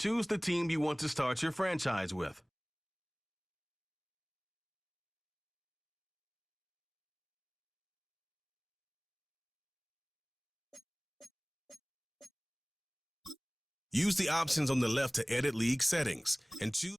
Choose the team you want to start your franchise with. Use the options on the left to edit league settings and choose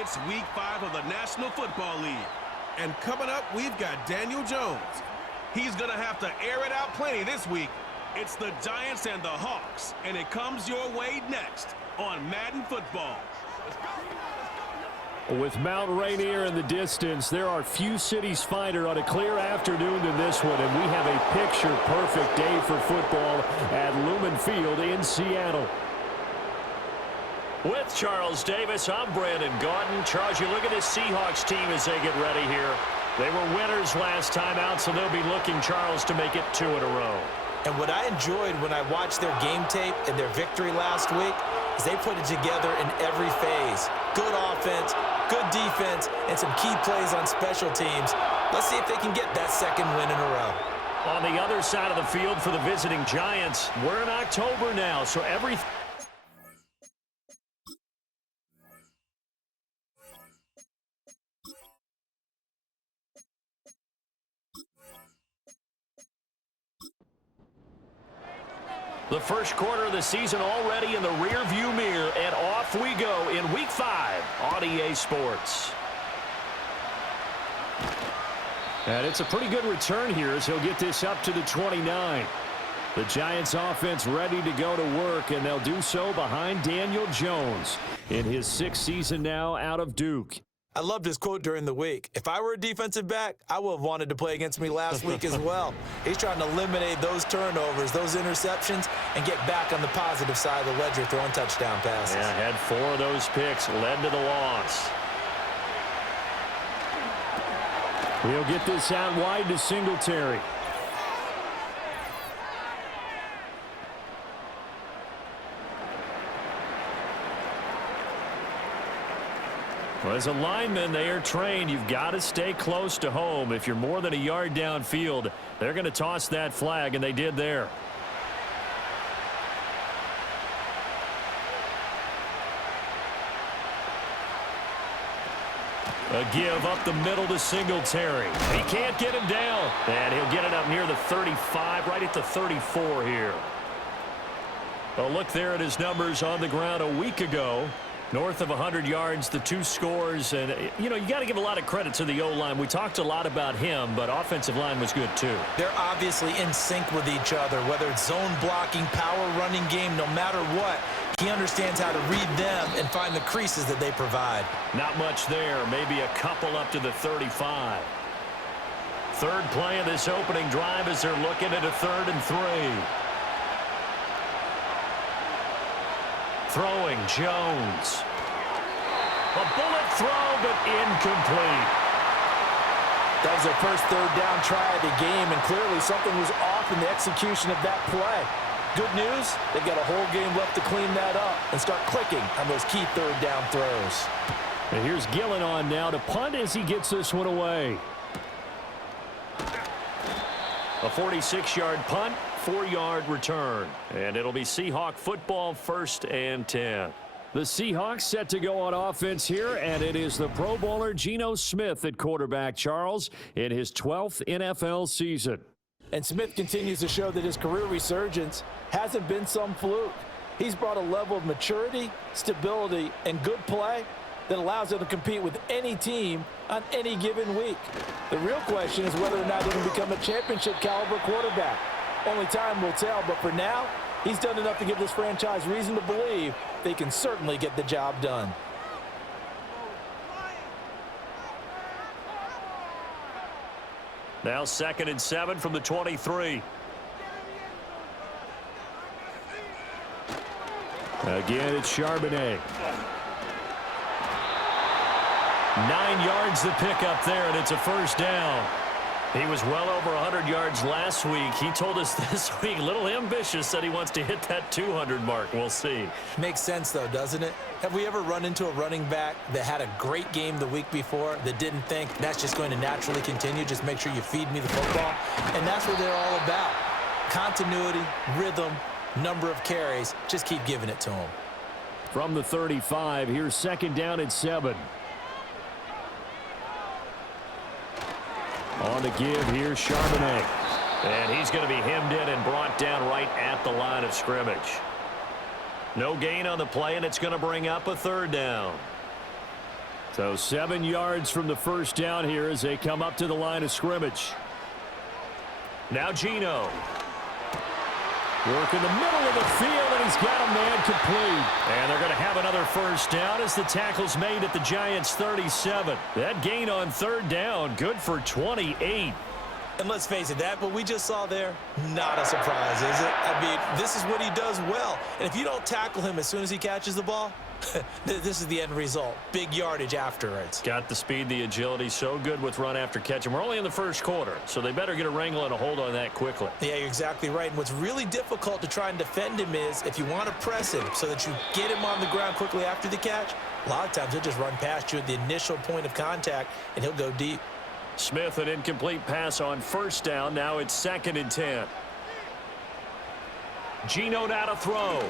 It's Week 5 of the National Football League. And coming up, we've got Daniel Jones. He's going to have to air it out plenty this week. It's the Giants and the Hawks, and it comes your way next on Madden Football. With Mount Rainier in the distance, there are few cities finer on a clear afternoon than this one, and we have a picture-perfect day for football at Lumen Field in Seattle. With Charles Davis, I'm Brandon Gaudin. Charles, you look at this Seahawks team as they get ready here. They were winners last time out, so they'll be looking, Charles, to make it 2 in a row. And what I enjoyed when I watched their game tape and their victory last week is they put it together in every phase. Good offense, good defense, and some key plays on special teams. Let's see if they can get that second win in a row. On the other side of the field for the visiting Giants, we're in October now, so everything. The first quarter of the season already in the rear-view mirror, and off we go in Week 5 on EA Sports. And it's a pretty good return here as he'll get this up to the 29. The Giants offense ready to go to work, and they'll do so behind Daniel Jones in his 6th season now out of Duke. I loved his quote during the week. If I were a defensive back, I would have wanted to play against me last week as well. He's trying to eliminate those turnovers, those interceptions, and get back on the positive side of the ledger throwing touchdown passes. Yeah, had 4 of those picks, led to the loss. He'll get this out wide to Singletary. Well, as a lineman, they are trained. You've got to stay close to home. If you're more than a yard downfield, they're going to toss that flag, and they did there. A give up the middle to Singletary. He can't get him down. And he'll get it up near the 35, right at the 34 here. A look there at his numbers on the ground a week ago. North of 100 yards, the 2 scores. And, you know, you got to give a lot of credit to the O-line. We talked a lot about him, but offensive line was good, too. They're obviously in sync with each other, whether it's zone blocking, power running game, no matter what. He understands how to read them and find the creases that they provide. Not much there. Maybe a couple up to the 35. Third play of this opening drive as they're looking at a 3rd and 3. Throwing, Jones. A bullet throw, but incomplete. That was their first 3rd down try of the game, and clearly something was off in the execution of that play. Good news, they've got a whole game left to clean that up and start clicking on those key 3rd down throws. And here's Gillen on now to punt as he gets this one away. A 46-yard punt. 4-yard return, and it'll be Seahawk football, 1st and 10. The Seahawks set to go on offense here, and it is the Pro Bowler Geno Smith at quarterback, Charles, in his 12th NFL season. And Smith continues to show that his career resurgence hasn't been some fluke. He's brought a level of maturity, stability, and good play that allows him to compete with any team on any given week. The real question is whether or not he can become a championship-caliber quarterback. Only time will tell, but for now, he's done enough to give this franchise reason to believe they can certainly get the job done. Now 2nd and 7 from the 23. Again, it's Charbonnet. 9 yards the pickup there, and it's a 1st down. He was well over 100 yards last week. He told us this week, a little ambitious, said he wants to hit that 200 mark. We'll see. Makes sense, though, doesn't it? Have we ever run into a running back that had a great game the week before that didn't think that's just going to naturally continue? Just make sure you feed me the football. And that's what they're all about. Continuity, rhythm, number of carries. Just keep giving it to him. From the 35, here's 2nd down and 7. On the give, here's Charbonnet. And he's going to be hemmed in and brought down right at the line of scrimmage. No gain on the play, and it's going to bring up a 3rd down. So 7 yards from the first down here as they come up to the line of scrimmage. Now Geno. Work in the middle of the field, and he's got a man complete. And they're going to have another first down as the tackle's made at the Giants' 37. That gain on third down, good for 28. And let's face it, that what we just saw there, not a surprise, is it? I mean, this is what he does well. And if you don't tackle him as soon as he catches the ball, this is the end result. Big yardage afterwards. Got the speed, the agility, so good with run after catch. And we're only in the first quarter, so they better get a wrangle and a hold on that quickly. Yeah, you're exactly right. And what's really difficult to try and defend him is if you want to press him so that you get him on the ground quickly after the catch, a lot of times he'll just run past you at the initial point of contact, and he'll go deep. Smith, an incomplete pass on first down. Now it's 2nd and 10. Geno now to throw.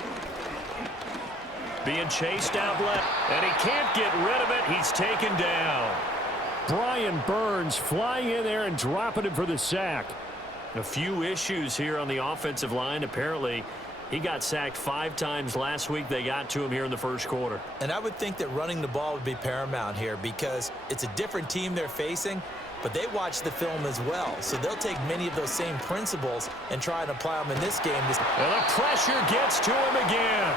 Being chased out left, and he can't get rid of it. He's taken down. Brian Burns flying in there and dropping him for the sack. A few issues here on the offensive line. Apparently, he got sacked 5 times last week. They got to him here in the first quarter. And I would think that running the ball would be paramount here because it's a different team they're facing, but they watch the film as well. So they'll take many of those same principles and try and apply them in this game. And the pressure gets to him again.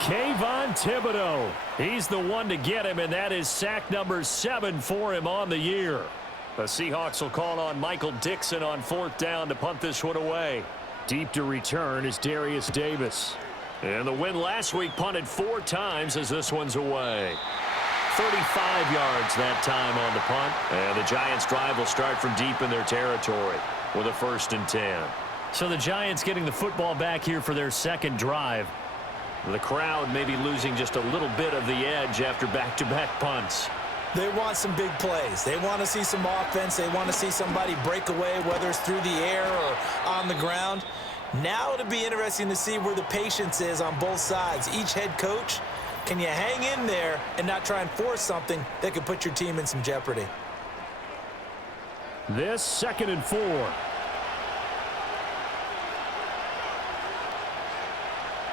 Kayvon Thibodeau. He's the one to get him, and that is sack number 7 for him on the year. The Seahawks will call on Michael Dixon on 4th down to punt this one away. Deep to return is Darius Davis. And the win last week punted 4 times as this one's away. 35 yards that time on the punt. And the Giants' drive will start from deep in their territory with a 1st and 10. So the Giants getting the football back here for their second drive. The crowd maybe losing just a little bit of the edge after back-to-back punts. They want some big plays. They want to see some offense. They want to see somebody break away, whether it's through the air or on the ground. Now it'll be interesting to see where the patience is on both sides. Each head coach, can you hang in there and not try and force something that could put your team in some jeopardy? This 2nd and 4.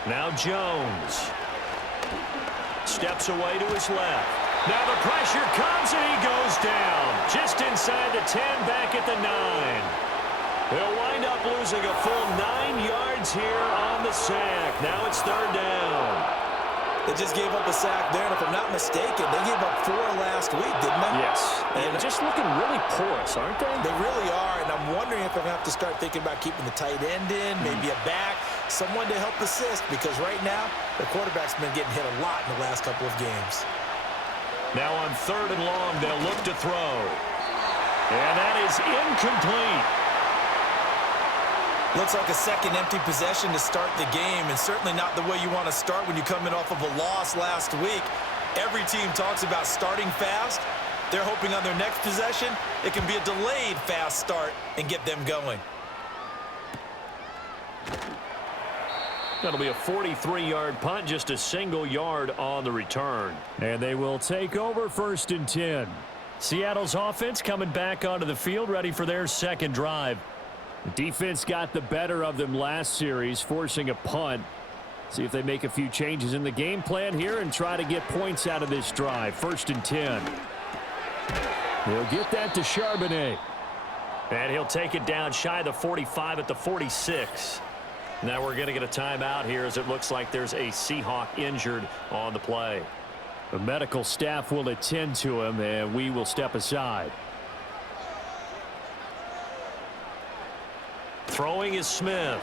Now Jones. Steps away to his left. Now the pressure comes and he goes down. Just inside the 10, back at the 9. They'll wind up losing a full 9 yards here on the sack. Now it's 3rd down. They just gave up a sack there, and if I'm not mistaken, they gave up 4 last week, didn't they? Yes. And just looking really porous, aren't they? They really are, and I'm wondering if they're going to have to start thinking about keeping the tight end in, maybe a back, someone to help assist, because right now, the quarterback's been getting hit a lot in the last couple of games. Now on 3rd and long, they'll look to throw. And that is incomplete. Looks like a second empty possession to start the game, and certainly not the way you want to start when you come in off of a loss last week. Every team talks about starting fast. They're hoping on their next possession, it can be a delayed fast start and get them going. That'll be a 43-yard punt, just a single yard on the return. And they will take over 1st and 10. Seattle's offense coming back onto the field, ready for their second drive. The defense got the better of them last series, forcing a punt. See if they make a few changes in the game plan here and try to get points out of this drive. 1st and 10. He'll get that to Charbonnet. And he'll take it down shy of the 45 at the 46. Now we're going to get a timeout here as it looks like there's a Seahawk injured on the play. The medical staff will attend to him, and we will step aside. Throwing is Smith.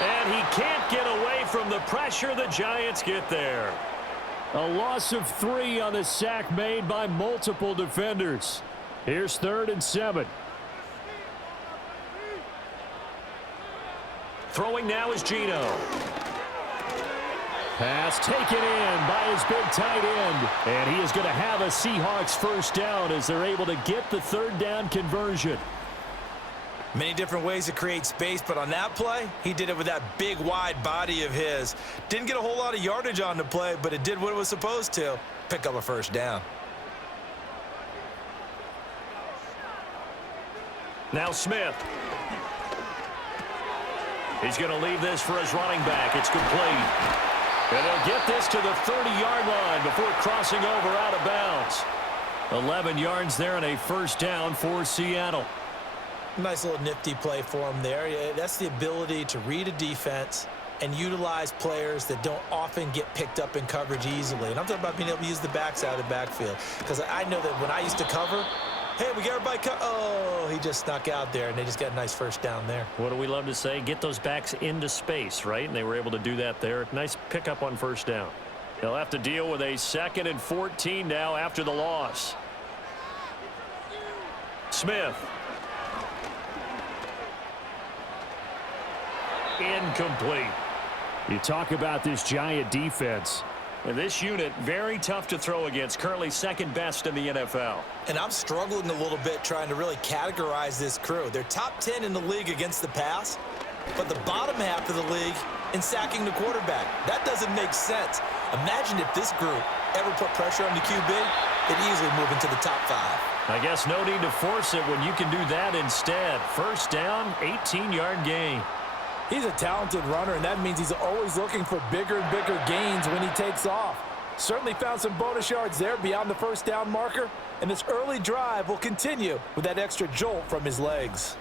And he can't get away from the pressure. The Giants get there. A loss of 3 on the sack made by multiple defenders. Here's 3rd and 7. Throwing now is Geno. Pass taken in by his big tight end. And he is going to have a Seahawks first down as they're able to get the 3rd down conversion. Many different ways to create space, but on that play, he did it with that big, wide body of his. Didn't get a whole lot of yardage on the play, but it did what it was supposed to. Pick up a first down. Now Smith. He's going to leave this for his running back. It's complete. And they'll get this to the 30-yard line before crossing over out of bounds. 11 yards there and a first down for Seattle. Nice little nifty play for him there. Yeah, that's the ability to read a defense and utilize players that don't often get picked up in coverage easily. And I'm talking about being able to use the backside of the backfield. Because I know that when I used to cover, hey, we got everybody oh, he just snuck out there, and they just got a nice first down there. What do we love to say? Get those backs into space, right? And they were able to do that there. Nice pickup on first down. They'll have to deal with a 2nd and 14 now after the loss. Smith. Incomplete. You talk about this Giant defense. And this unit, very tough to throw against. Currently 2nd best in the NFL. And I'm struggling a little bit trying to really categorize this crew. They're top 10 in the league against the pass, but the bottom half of the league in sacking the quarterback. That doesn't make sense. Imagine if this group ever put pressure on the QB, they'd easily move into the top 5. I guess no need to force it when you can do that instead. First down, 18-yard gain. He's a talented runner, and that means he's always looking for bigger and bigger gains when he takes off. Certainly found some bonus yards there beyond the first down marker, and this early drive will continue with that extra jolt from his legs.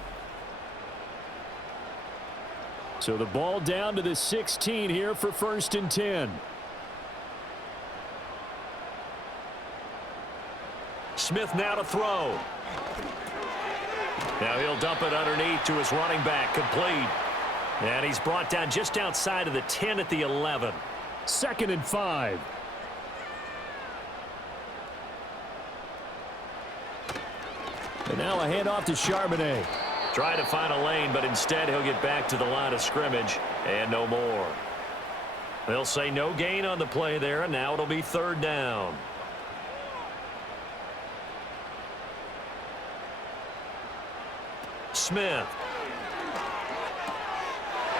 So the ball down to the 16 here for 1st and 10. Smith now to throw. Now he'll dump it underneath to his running back, complete. And he's brought down just outside of the 10 at the 11. 2nd and 5. And now a handoff to Charbonnet. Trying to find a lane, but instead he'll get back to the line of scrimmage and no more. They'll say no gain on the play there, and now it'll be 3rd down. Smith.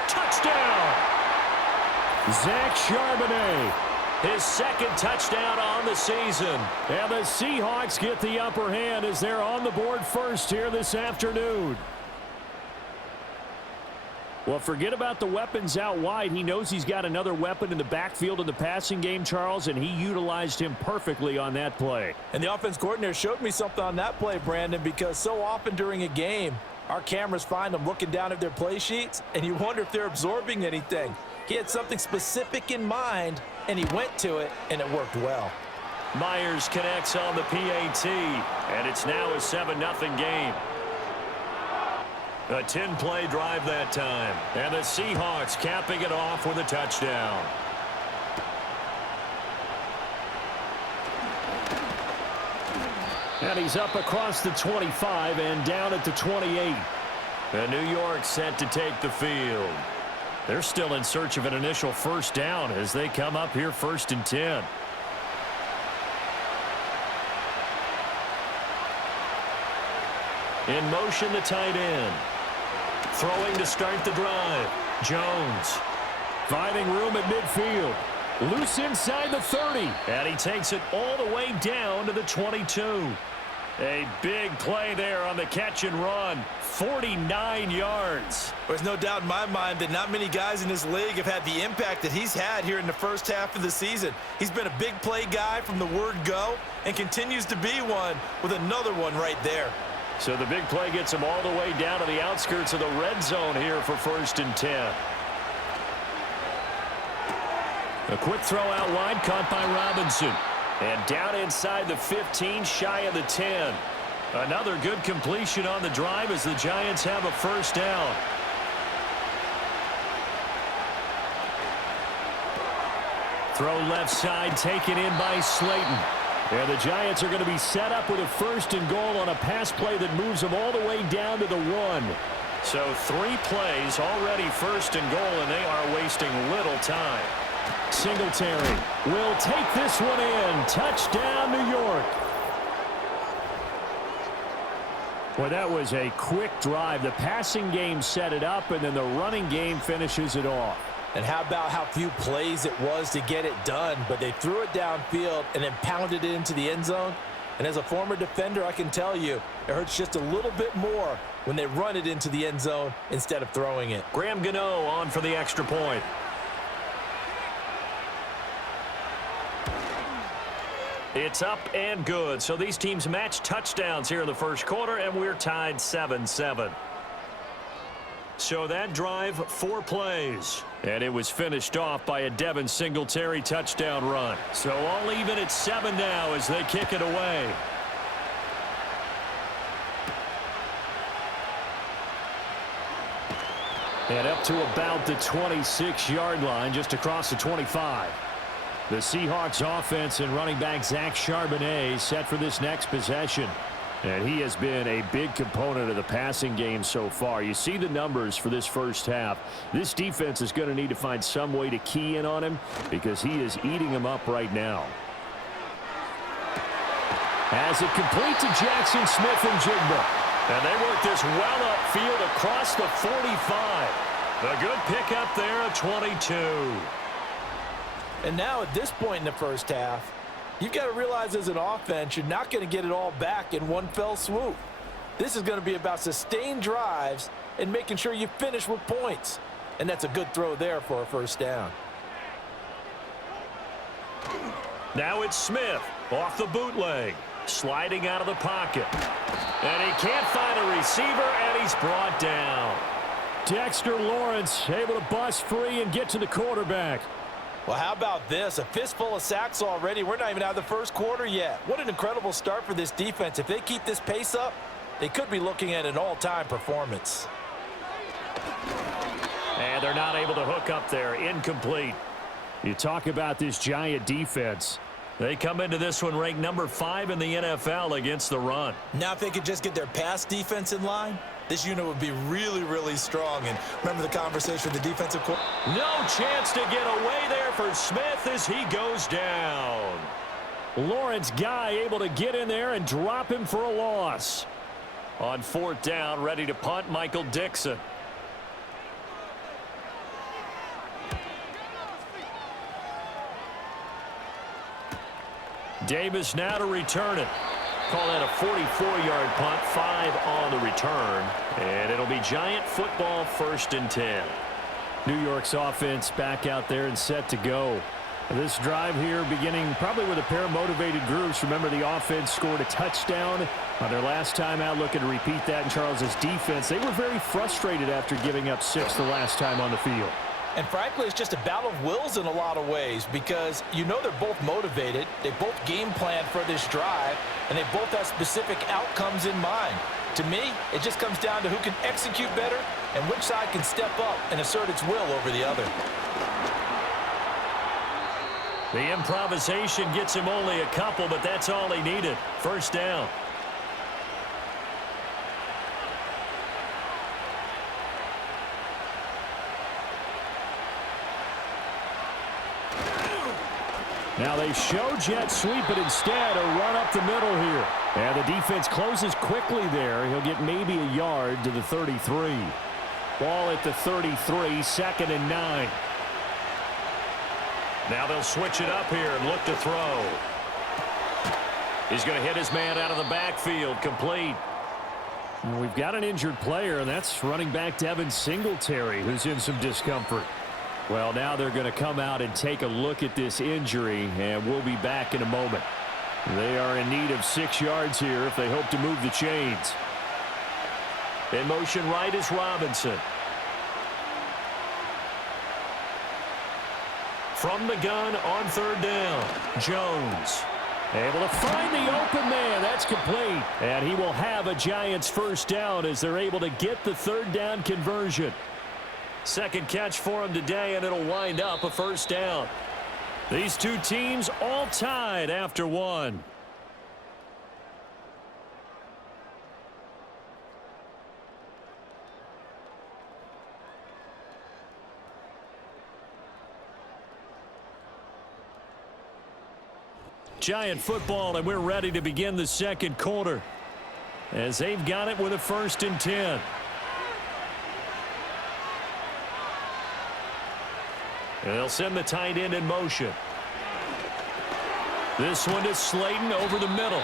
Touchdown! Zach Charbonnet. His 2nd touchdown on the season. And the Seahawks get the upper hand as they're on the board first here this afternoon. Well, forget about the weapons out wide. He knows he's got another weapon in the backfield in the passing game, Charles, and he utilized him perfectly on that play. And the offense coordinator showed me something on that play, Brandon, because so often during a game, our cameras find them looking down at their play sheets, and you wonder if they're absorbing anything. He had something specific in mind, and he went to it, and it worked well. Myers connects on the PAT, and it's now a 7-0 game. A 10-play drive that time, and the Seahawks capping it off with a touchdown. And he's up across the 25 and down at the 28. And New York set to take the field. They're still in search of an initial first down as they come up here 1st and 10. In motion, the tight end. Throwing to start the drive. Jones. Finding room at midfield. Loose inside the 30. And he takes it all the way down to the 22. A big play there on the catch and run. 49 yards. There's no doubt in my mind that not many guys in this league have had the impact that he's had here in the first half of the season. He's been a big play guy from the word go and continues to be one with another one right there. So the big play gets him all the way down to the outskirts of the red zone here for 1st and 10. A quick throw out wide, caught by Robinson. And down inside the 15, shy of the 10. Another good completion on the drive as the Giants have a first down. Throw left side, taken in by Slayton. And the Giants are going to be set up with a 1st and goal on a pass play that moves them all the way down to the 1. So 3 plays already 1st and goal, and they are wasting little time. Singletary will take this one in. Touchdown, New York. Well, that was a quick drive. The passing game set it up, and then the running game finishes it off. And how about how few plays it was to get it done, but they threw it downfield and then pounded it into the end zone. And as a former defender, I can tell you, it hurts just a little bit more when they run it into the end zone instead of throwing it. Graham Gano on for the extra point. It's up and good. So these teams match touchdowns here in the first quarter, and we're tied 7-7. So that drive, 4 plays. And it was finished off by a Devin Singletary touchdown run. So all even at 7 now as they kick it away. And up to about the 26-yard line, just across the 25. The Seahawks offense and running back Zach Charbonnet set for this next possession. And he has been a big component of the passing game so far. You see the numbers for this first half. This defense is going to need to find some way to key in on him because he is eating them up right now. As it complete to Jackson Smith and Jigba. And they work this well upfield across the 45. A good pickup there at 22. And now at this point in the first half, you've got to realize as an offense, you're not going to get it all back in one fell swoop. This is going to be about sustained drives and making sure you finish with points. And that's a good throw there for a first down. Now it's Smith off the bootleg, sliding out of the pocket. And he can't find a receiver, and he's brought down. Dexter Lawrence able to bust free and get to the quarterback. Well, how about this? A fistful of sacks already. We're not even out of the first quarter yet. What an incredible start for this defense. If they keep this pace up, they could be looking at an all-time performance. And they're not able to hook up there. Incomplete. You talk about this Giant defense. They come into this one ranked number 5 in the NFL against the run. Now if they could just get their pass defense in line, this unit would be really, really strong. And remember the conversation with the defensive coordinator? No chance to get away there for Smith as he goes down. Lawrence guy able to get in there and drop him for a loss. On 4th down, ready to punt, Michael Dixon. Davis now to return it. Call that a 44-yard punt, 5 on the return. And it'll be Giant football 1st and 10. New York's offense back out there and set to go. This drive here beginning probably with a pair of motivated groups. Remember, the offense scored a touchdown on their last time out, looking to repeat that in Charles's defense. They were very frustrated after giving up 6 the last time on the field. And frankly, it's just a battle of wills in a lot of ways because you know they're both motivated. They both game plan for this drive, and they both have specific outcomes in mind. To me, it just comes down to who can execute better and which side can step up and assert its will over the other. The improvisation gets him only a couple, but that's all he needed. 1st down. Now they show jet sweep, but instead a run up the middle here. And the defense closes quickly there. He'll get maybe a yard to the 33. Ball at the 33, 2nd and 9. Now they'll switch it up here and look to throw. He's going to hit his man out of the backfield, complete. And we've got an injured player, and that's running back Devin Singletary, who's in some discomfort. Well, now they're going to come out and take a look at this injury, and we'll be back in a moment. They are in need of 6 yards here if they hope to move the chains. In motion right is Robinson. From the gun on 3rd down, Jones. Able to find the open man. That's complete. And he will have a Giants 1st down as they're able to get the 3rd down conversion. 2nd catch for him today, and it'll wind up a 1st down. These two teams all tied after 1. Giant football, and we're ready to begin the 2nd quarter as they've got it with a 1st and 10. And they'll send the tight end in motion. This one is Slayton over the middle.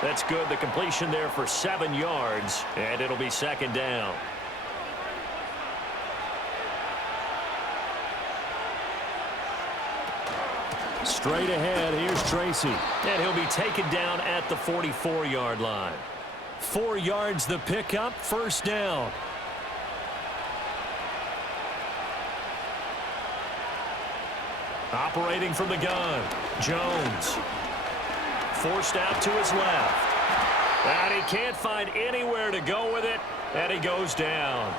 That's good. The completion there for 7 yards, and it'll be 2nd down. Straight ahead, here's Tracy. And he'll be taken down at the 44-yard line. 4 yards the pickup, first down. Operating from the gun, Jones. Forced out to his left. And he can't find anywhere to go with it, and he goes down.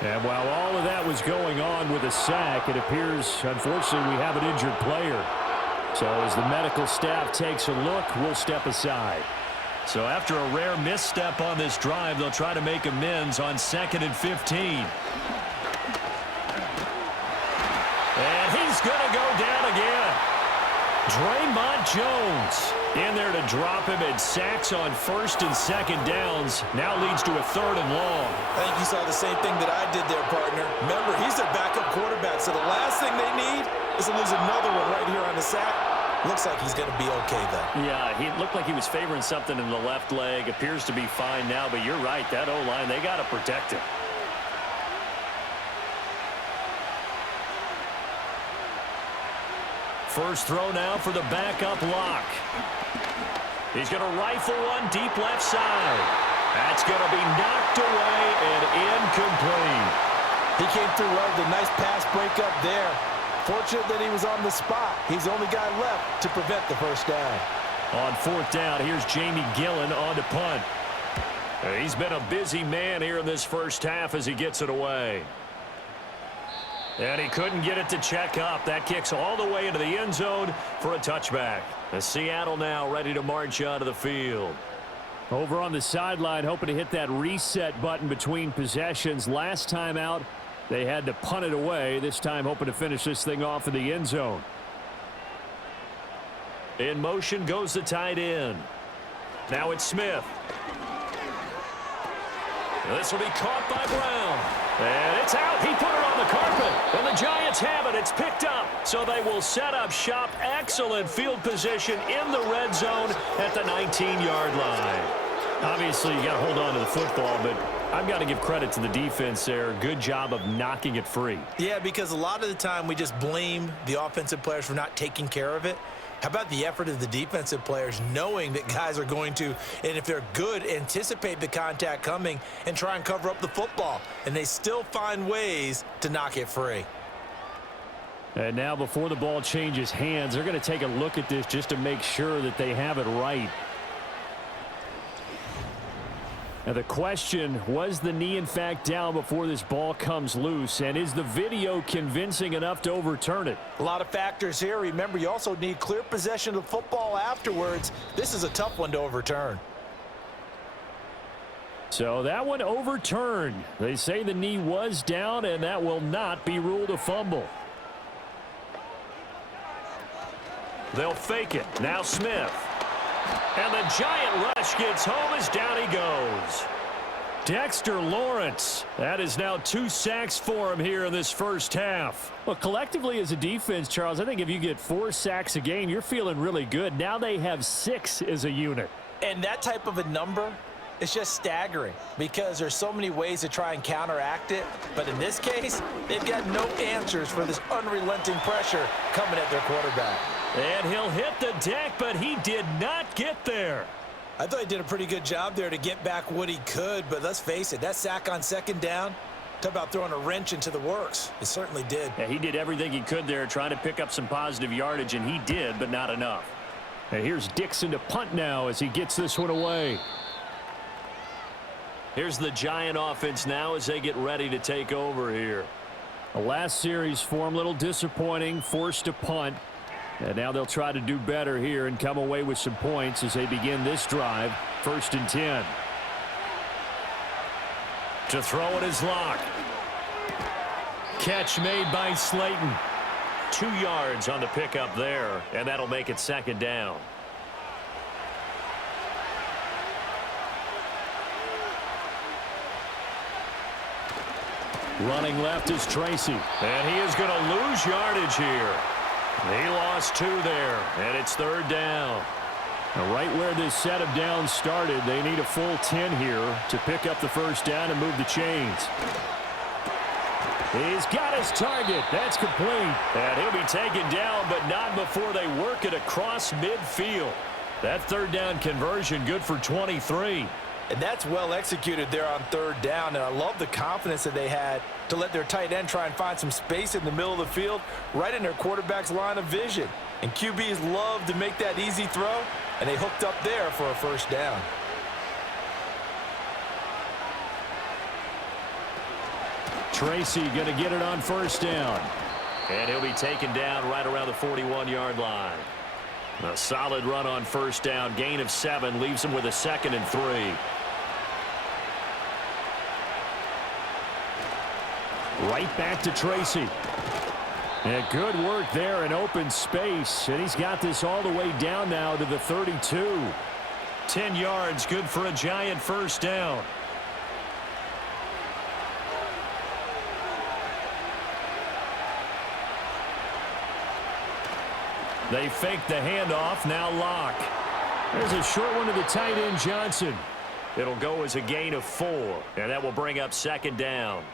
And while all of that was going on with a sack, it appears, unfortunately, we have an injured player. So as the medical staff takes a look, we'll step aside. So after a rare misstep on this drive, they'll try to make amends on 2nd and 15. And he's going to go down again. Draymond Jones in there to drop him, and sacks on 1st and 2nd downs. Now leads to a 3rd and long. I think you saw the same thing that I did there, partner. Remember, he's their backup quarterback, so the last thing they need is to lose another one right here on the sack. Looks like he's going to be okay, though. Yeah, he looked like he was favoring something in the left leg. Appears to be fine now, but you're right. That O-line, they got to protect him. First throw now for the backup lock. He's going to rifle one deep left side. That's going to be knocked away and incomplete. He came through well with a nice pass breakup there. Fortunate that he was on the spot. He's the only guy left to prevent the first down. On 4th down, here's Jamie Gillen on to punt. He's been a busy man here in this first half as he gets it away. And he couldn't get it to check up. That kicks all the way into the end zone for a touchback. And Seattle now ready to march onto the field. Over on the sideline, hoping to hit that reset button between possessions. Last time out, they had to punt it away. This time hoping to finish this thing off in the end zone. In motion goes the tight end. Now it's Smith. This will be caught by Brown. And it's out. He put it on the carpet. And the Giants have it. It's picked up. So they will set up shop. Excellent field position in the red zone at the 19-yard line. Obviously, you got to hold on to the football, but I've got to give credit to the defense there. Good job of knocking it free. Yeah, because a lot of the time we just blame the offensive players for not taking care of it. How about the effort of the defensive players knowing that guys are going to, and if they're good, anticipate the contact coming and try and cover up the football. And they still find ways to knock it free. And now before the ball changes hands, they're going to take a look at this just to make sure that they have it right. Now the question, was the knee in fact down before this ball comes loose? And is the video convincing enough to overturn it? A lot of factors here. Remember, you also need clear possession of the football afterwards. This is a tough one to overturn. So that one overturned. They say the knee was down, and that will not be ruled a fumble. They'll fake it. Now Smith. And the Giant rush gets home as down he goes. Dexter Lawrence. That is now 2 sacks for him here in this first half. Well, collectively as a defense, Charles, I think if you get 4 sacks a game, you're feeling really good. Now they have 6 as a unit. And that type of a number, it's just staggering because there's so many ways to try and counteract it. But in this case, they've got no answers for this unrelenting pressure coming at their quarterback. And he'll hit the deck, but he did not get there. I thought he did a pretty good job there to get back what he could, but let's face it, that sack on 2nd down, talk about throwing a wrench into the works. It certainly did. Yeah, he did everything he could there trying to pick up some positive yardage, and he did, but not enough. And here's Dixon to punt now as he gets this one away. Here's the Giant offense now as they get ready to take over here. The last series for him, a little disappointing, forced to punt. And now they'll try to do better here and come away with some points as they begin this drive. 1st and 10. To throw it is Locke. Catch made by Slayton. 2 yards on the pickup there, and that'll make it 2nd down. Running left is Tracy. And he is going to lose yardage here. He lost 2 there, and it's 3rd down. Now right where this set of downs started, they need a full 10 here to pick up the first down and move the chains. He's got his target. That's complete. And he'll be taken down, but not before they work it across midfield. That third down conversion good for 23. And that's well executed there on third down. And I love the confidence that they had to let their tight end try and find some space in the middle of the field, right in their quarterback's line of vision. And QBs love to make that easy throw, and they hooked up there for a first down. Tracy going to get it on first down. And he'll be taken down right around the 41-yard line. A solid run on first down. Gain of 7 leaves him with a 2nd and 3. Right back to Tracy. And good work there in open space. And he's got this all the way down now to the 32. 10 yards, good for a Giant first down. They fake the handoff, now Locke. There's a short one to the tight end, Johnson. It'll go as a gain of 4, and that will bring up 2nd down.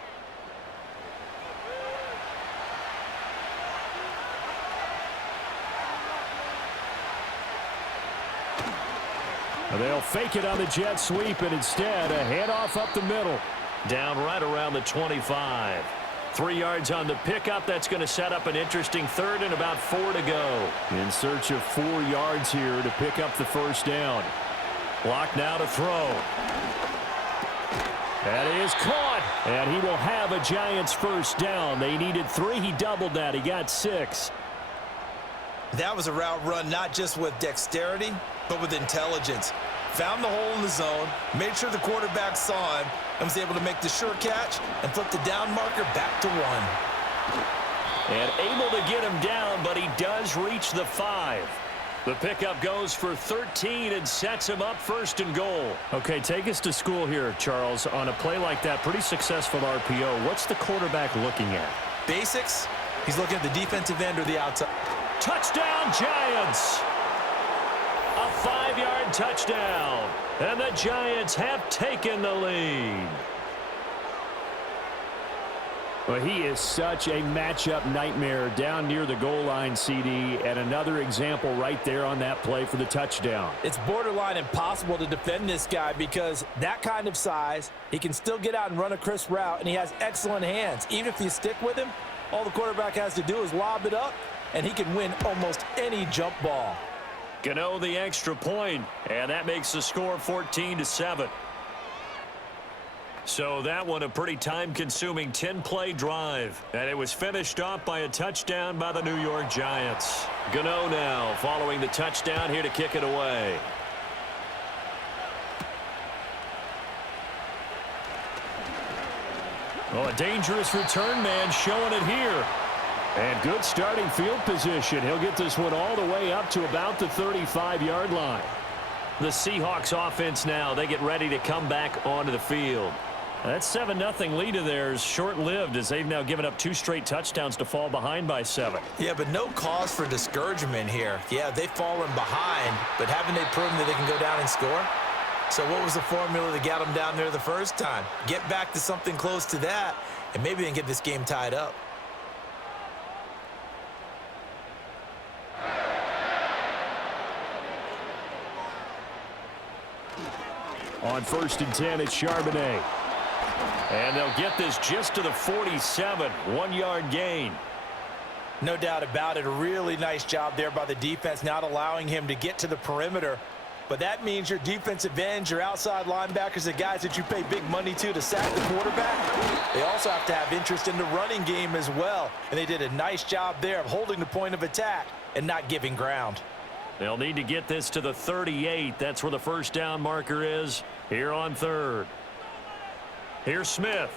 They'll fake it on the jet sweep, and instead a handoff up the middle. Down right around the 25. 3 yards on the pickup. That's going to set up an interesting third and about 4 to go. In search of 4 yards here to pick up the first down. Locke now to throw. That is caught. And he will have a Giants first down. They needed 3. He doubled that. He got 6. That was a route run not just with dexterity, but with intelligence. Found the hole in the zone, made sure the quarterback saw him, and was able to make the sure catch and flip the down marker back to 1. And able to get him down, but he does reach the 5. The pickup goes for 13 and sets him up 1st and goal. Okay, take us to school here, Charles. On a play like that, pretty successful RPO. What's the quarterback looking at? Basics. He's looking at the defensive end or the outside. Touchdown, Giants! A 5-yard touchdown. And the Giants have taken the lead. Well, he is such a matchup nightmare down near the goal line, CD, and another example right there on that play for the touchdown. It's borderline impossible to defend this guy because that kind of size, he can still get out and run a crisp route, and he has excellent hands. Even if you stick with him, all the quarterback has to do is lob it up, and he can win almost any jump ball. Gano the extra point, and that makes the score 14-7. So that one a pretty time-consuming 10-play drive. And it was finished off by a touchdown by the New York Giants. Gano now following the touchdown here to kick it away. Oh, a dangerous return man showing it here. And good starting field position. He'll get this one all the way up to about the 35-yard line. The Seahawks offense now, they get ready to come back onto the field. That 7-0 lead of theirs short-lived as they've now given up 2 straight touchdowns to fall behind by 7. Yeah, but no cause for discouragement here. Yeah, they've fallen behind, but haven't they proven that they can go down and score? So what was the formula that got them down there the first time? Get back to something close to that, and maybe they can get this game tied up. On 1st and 10, it's Charbonnet. And they'll get this just to the 47, 1-yard gain. No doubt about it. A really nice job there by the defense, not allowing him to get to the perimeter. But that means your defensive ends, your outside linebackers, the guys that you pay big money to sack the quarterback, they also have to have interest in the running game as well. And they did a nice job there of holding the point of attack and not giving ground. They'll need to get this to the 38. That's where the first down marker is here on 3rd. Here's Smith.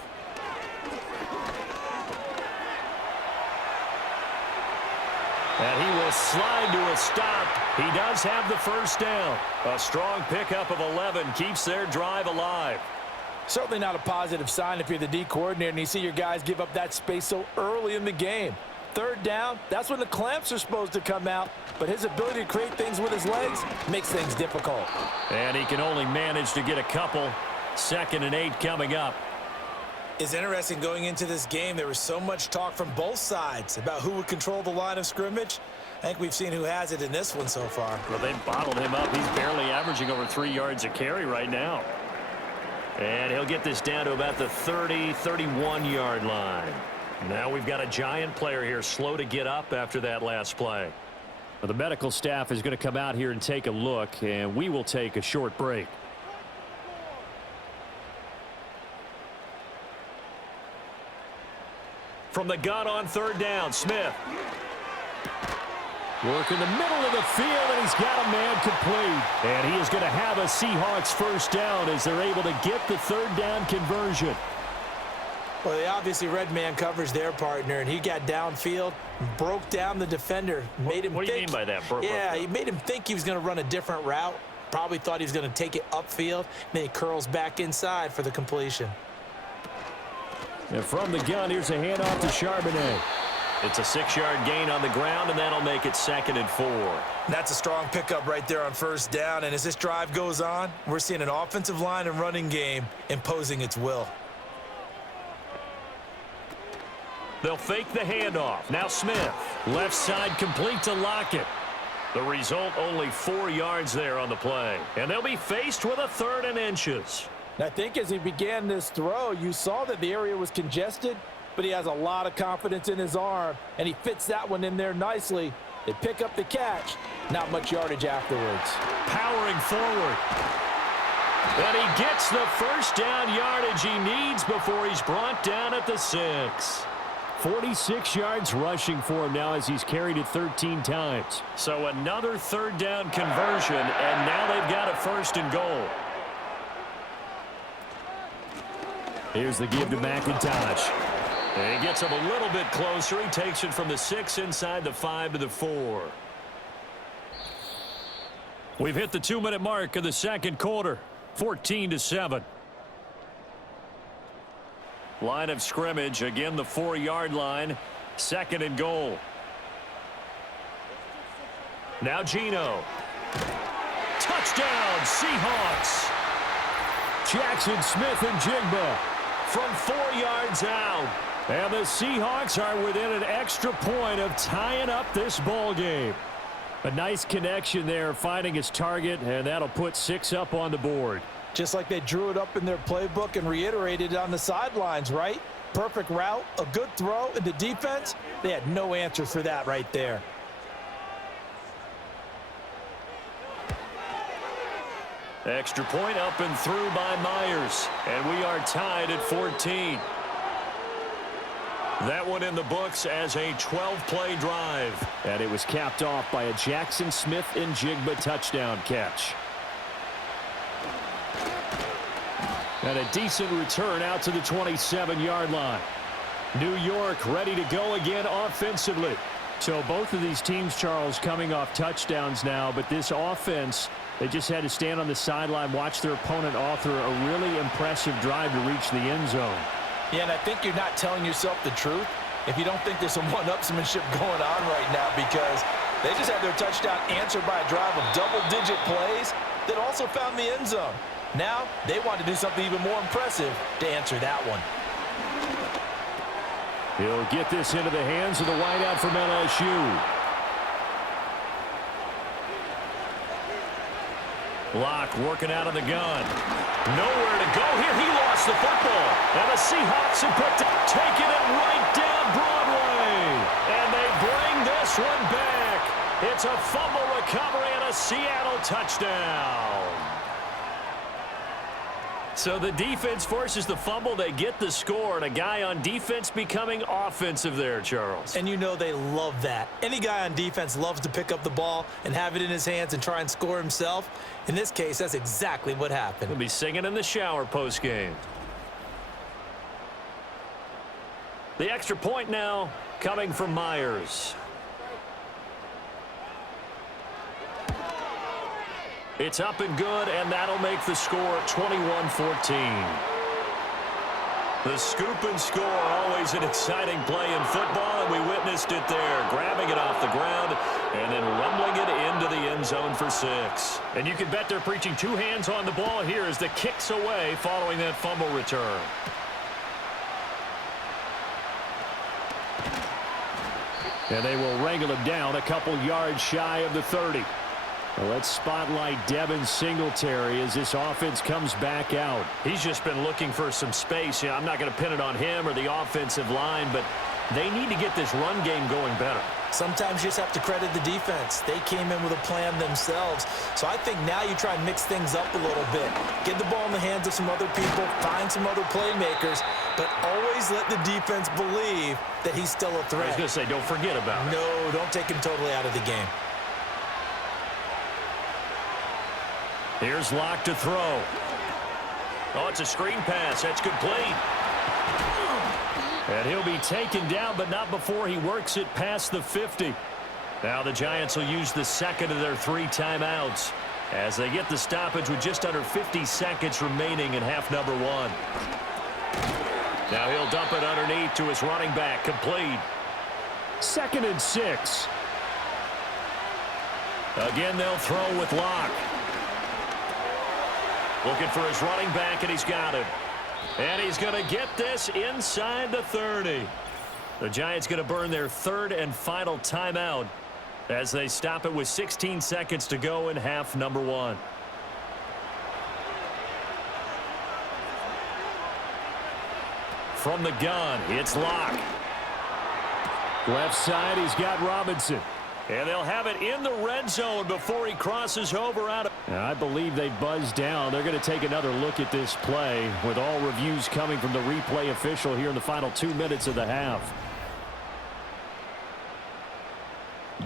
And he will slide to a stop. He does have the first down. A strong pickup of 11 keeps their drive alive. Certainly not a positive sign if you're the D coordinator and you see your guys give up that space so early in the game. 3rd down, that's when the clamps are supposed to come out, but his ability to create things with his legs makes things difficult. And he can only manage to get a couple. 2nd and 8 coming up. It's interesting going into this game. There was so much talk from both sides about who would control the line of scrimmage. I think we've seen who has it in this one so far. Well, they've bottled him up. He's barely averaging over 3 yards a carry right now. And he'll get this down to about the 30, 31-yard line. Now we've got a giant player here slow to get up after that last play. Well, the medical staff is going to come out here and take a look, and we will take a short break. From the gun on third down, Smith. Work in the middle of the field, and he's got a man complete. And he is going to have a Seahawks first down as they're able to get the third down conversion. Well, they obviously read man coverage their partner, and he got downfield, broke down the defender, made him What do you mean by that? Yeah, he made him think he was going to run a different route. Probably thought he was going to take it upfield. Then he curls back inside for the completion. And from the gun, here's a handoff to Charbonnet. It's a 6-yard gain on the ground, and that'll make it 2nd and 4. That's a strong pickup right there on first down. And as this drive goes on, we're seeing an offensive line and running game imposing its will. They'll fake the handoff. Now Smith. Left side complete to Lockett. The result, only 4 yards there on the play. And they'll be faced with a 3rd and inches. I think as he began this throw, you saw that the area was congested, but he has a lot of confidence in his arm, and he fits that one in there nicely. They pick up the catch. Not much yardage afterwards. Powering forward. And he gets the first down yardage he needs before he's brought down at the 6. 46 yards rushing for him now as he's carried it 13 times. So another 3rd down conversion, and now they've got a 1st and goal. Here's the give to McIntosh. And he gets him a little bit closer. He takes it from the 6 inside the 5 to the 4. We've hit the 2-minute mark of the second quarter. 14-7. Line of scrimmage, again the 4-yard line. 2nd and goal. Now Geno. Touchdown, Seahawks. Jackson Smith and Jigba. From 4 yards out. And the Seahawks are within an extra point of tying up this ball game. A nice connection there, finding his target, and that'll put 6 up on the board. Just like they drew it up in their playbook and reiterated it on the sidelines, right? Perfect route, a good throw, and the defense, they had no answer for that right there. Extra point up and through by Myers. And we are tied at 14. That one in the books as a 12-play drive. And it was capped off by a Jackson Smith and Jigba touchdown catch. And a decent return out to the 27-yard line. New York ready to go again offensively. So both of these teams, Charles, coming off touchdowns now, but this offense, they just had to stand on the sideline, watch their opponent author a really impressive drive to reach the end zone. Yeah, and I think you're not telling yourself the truth if you don't think there's some one-upsmanship going on right now, because they just had their touchdown answered by a drive of double-digit plays that also found the end zone. Now they want to do something even more impressive to answer that one. He'll get this into the hands of the wideout from LSU. Locke working out of the gun. Nowhere to go here. He lost the football. And the Seahawks have taken it right down Broadway. And they bring this one back. It's a fumble recovery and a Seattle touchdown. So the defense forces the fumble. They get the score, and a guy on defense becoming offensive there, Charles. And you know they love that. Any guy on defense loves to pick up the ball and have it in his hands and try and score himself. In this case, that's exactly what happened. He'll be singing in the shower post-game. The extra point now coming from Myers. It's up and good, and that'll make the score 21-14. The scoop and score, always an exciting play in football, and we witnessed it there, grabbing it off the ground and then rumbling it into the end zone for 6. And you can bet they're preaching 2 hands on the ball here as the kick's away following that fumble return. And they will wrangle him down a couple yards shy of the 30. Well, let's spotlight Devin Singletary as this offense comes back out. He's just been looking for some space. I'm not going to pin it on him or the offensive line, but they need to get this run game going better. Sometimes you just have to credit the defense. They came in with a plan themselves. So I think now you try and mix things up a little bit. Get the ball in the hands of some other people, find some other playmakers, but always let the defense believe that he's still a threat. I was going to say, don't forget about it. No, don't take him totally out of the game. Here's Locke to throw. Oh, it's a screen pass. That's complete. And he'll be taken down, but not before he works it past the 50. Now the Giants will use the second of their 3 timeouts as they get the stoppage with just under 50 seconds remaining in half number 1. Now he'll dump it underneath to his running back, complete. 2nd and 6. Again, they'll throw with Locke. Looking for his running back, and he's got him. And he's going to get this inside the 30. The Giants going to burn their 3rd and final timeout as they stop it with 16 seconds to go in half number 1. From the gun, it's Locke. Left side, he's got Robinson. And they'll have it in the red zone before he crosses over out of... Now, I believe they buzzed down. They're going to take another look at this play with all reviews coming from the replay official here in the final 2 minutes of the half.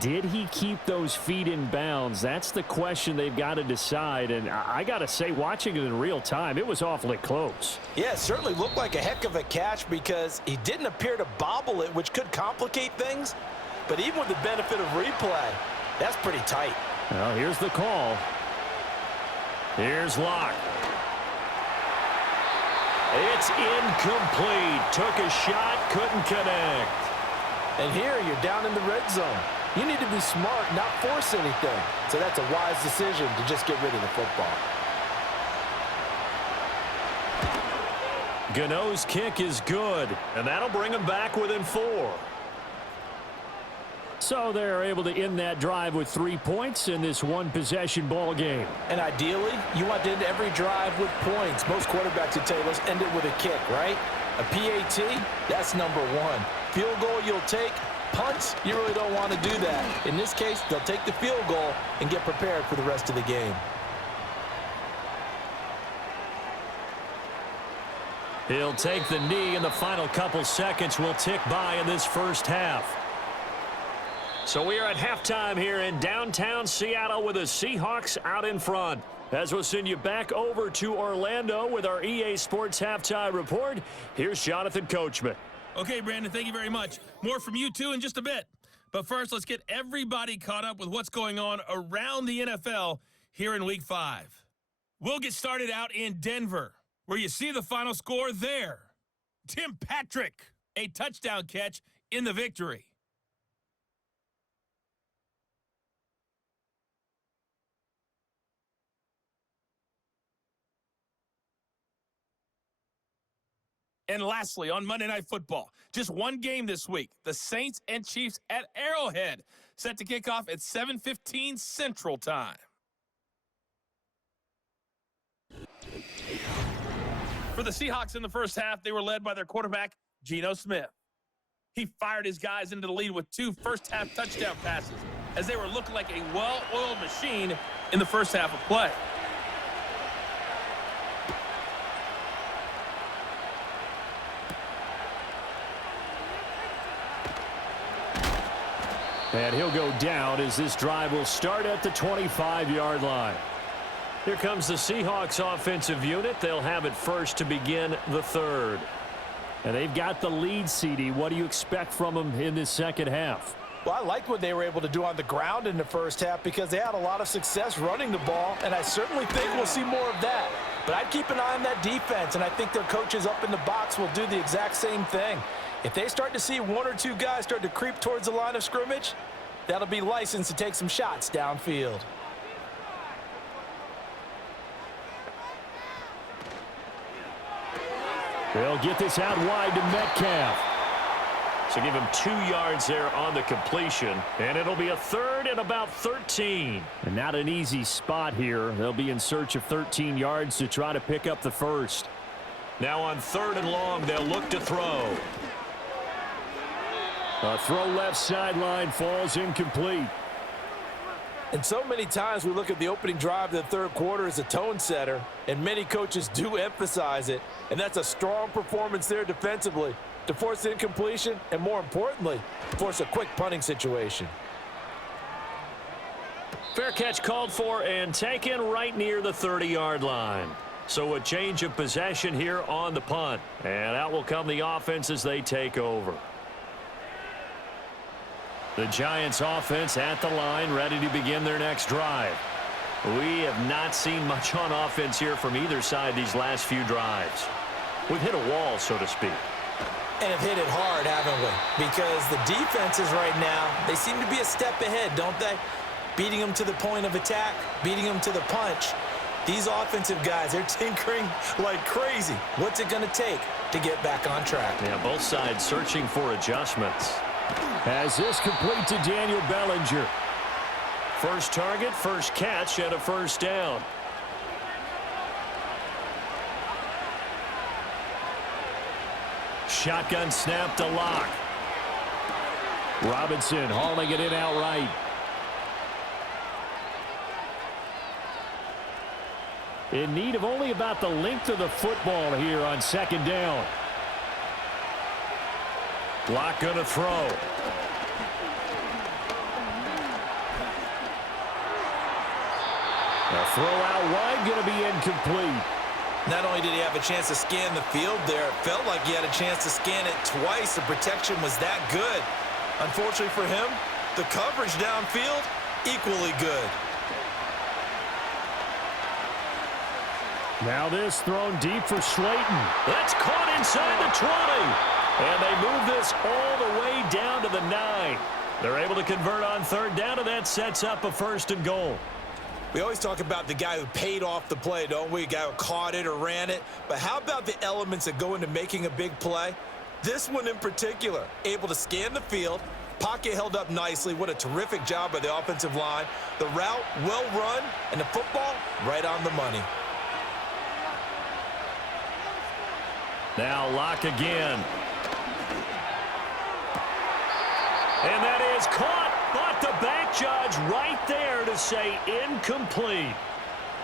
Did he keep those feet in bounds? That's the question they've got to decide. And I got to say, watching it in real time, it was awfully close. Yeah, it certainly looked like a heck of a catch because he didn't appear to bobble it, which could complicate things. But even with the benefit of replay, that's pretty tight. Well, here's the call. Here's Locke. It's incomplete. Took a shot, couldn't connect. And here you're down in the red zone. You need to be smart, not force anything. So that's a wise decision to just get rid of the football. Gano's kick is good, and that'll bring him back within 4. So they're able to end that drive with 3 points in this one-possession ball game. And ideally, you want to end every drive with points. Most quarterbacks would tell you, let's end it with a kick, right? A PAT, that's number 1. Field goal you'll take. Punts, you really don't want to do that. In this case, they'll take the field goal and get prepared for the rest of the game. He'll take the knee, and the final couple seconds will tick by in this first half. So we are at halftime here in downtown Seattle with the Seahawks out in front. As we'll send you back over to Orlando with our EA Sports Halftime Report, here's Jonathan Coachman. Okay, Brandon, thank you very much. More from you two in just a bit. But first, let's get everybody caught up with what's going on around the NFL here in Week 5. We'll get started out in Denver, where you see the final score there. Tim Patrick, a touchdown catch in the victory. And lastly, on Monday Night Football, just one game this week, the Saints and Chiefs at Arrowhead, set to kick off at 7:15 Central Time. For the Seahawks in the first half, they were led by their quarterback, Geno Smith. He fired his guys into the lead with 2 first-half touchdown passes as they were looking like a well-oiled machine in the first half of play. And he'll go down as this drive will start at the 25-yard line. Here comes the Seahawks offensive unit. They'll have it first to begin the third. And they've got the lead, CD. What do you expect from them in this second half? Well, I liked what they were able to do on the ground in the first half because they had a lot of success running the ball, and I certainly think we'll see more of that. But I'd keep an eye on that defense, and I think their coaches up in the box will do the exact same thing. If they start to see 1 or 2 guys start to creep towards the line of scrimmage, that'll be licensed to take some shots downfield. They'll get this out wide to Metcalf. So give him 2 yards there on the completion. And it'll be a third and about 13. And not an easy spot here. They'll be in search of 13 yards to try to pick up the first. Now on 3rd and long, they'll look to throw. A throw left sideline falls incomplete. And so many times we look at the opening drive of the third quarter as a tone setter, and many coaches do emphasize it, and that's a strong performance there defensively to force incompletion and, more importantly, force a quick punting situation. Fair catch called for and taken right near the 30-yard line. So a change of possession here on the punt. And out will come the offense as they take over. The Giants offense at the line, ready to begin their next drive. We have not seen much on offense here from either side these last few drives. We've hit a wall, so to speak. And have hit it hard, haven't we? Because the defenses right now, they seem to be a step ahead, don't they? Beating them to the point of attack, beating them to the punch. These offensive guys, they're tinkering like crazy. What's it going to take to get back on track? Yeah, both sides searching for adjustments. As this complete to Daniel Bellinger. First target, first catch, and a first down. Shotgun snap to Locke. Robinson hauling it in outright. In need of only about the length of the football here on 2nd down. Locke going to throw. A throw out wide going to be incomplete. Not only did he have a chance to scan the field there, it felt like he had a chance to scan it twice. The protection was that good. Unfortunately for him, the coverage downfield, equally good. Now this thrown deep for Slayton. That's caught inside the 20. And they move this all the way down to the 9. They're able to convert on 3rd down, and that sets up a 1st and goal. We always talk about the guy who paid off the play, don't we? A guy who caught it or ran it. But how about the elements that go into making a big play? This one in particular, able to scan the field, pocket held up nicely. What a terrific job by the offensive line. The route, well run, and the football, right on the money. Now Locke again. And that is caught. But the back judge right there to say incomplete.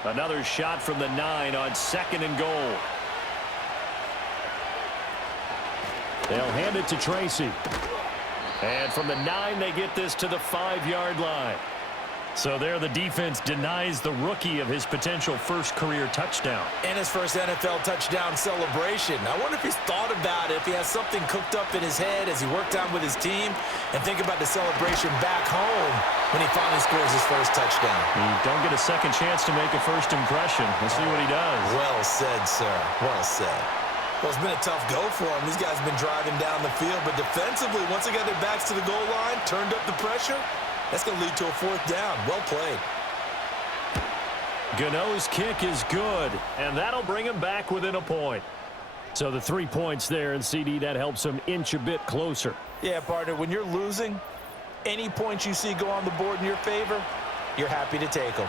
Another shot from the 9 on 2nd and goal. They'll hand it to Tracy. And from the 9, they get this to the 5-yard line. So there the defense denies the rookie of his potential first career touchdown. And his first NFL touchdown celebration. I wonder if he's thought about it, if he has something cooked up in his head as he worked on with his team, and think about the celebration back home when he finally scores his first touchdown. You don't get a second chance to make a first impression. We'll see what he does. Well said, sir. Well said. Well, it's been a tough go for him. These guys have been driving down the field, but defensively, once they got their backs to the goal line, turned up the pressure, that's going to lead to a 4th down. Well played. Gano's kick is good, and that'll bring him back within a point. So the 3 points there, and CD, that helps him inch a bit closer. Yeah, partner, when you're losing, any points you see go on the board in your favor, you're happy to take them.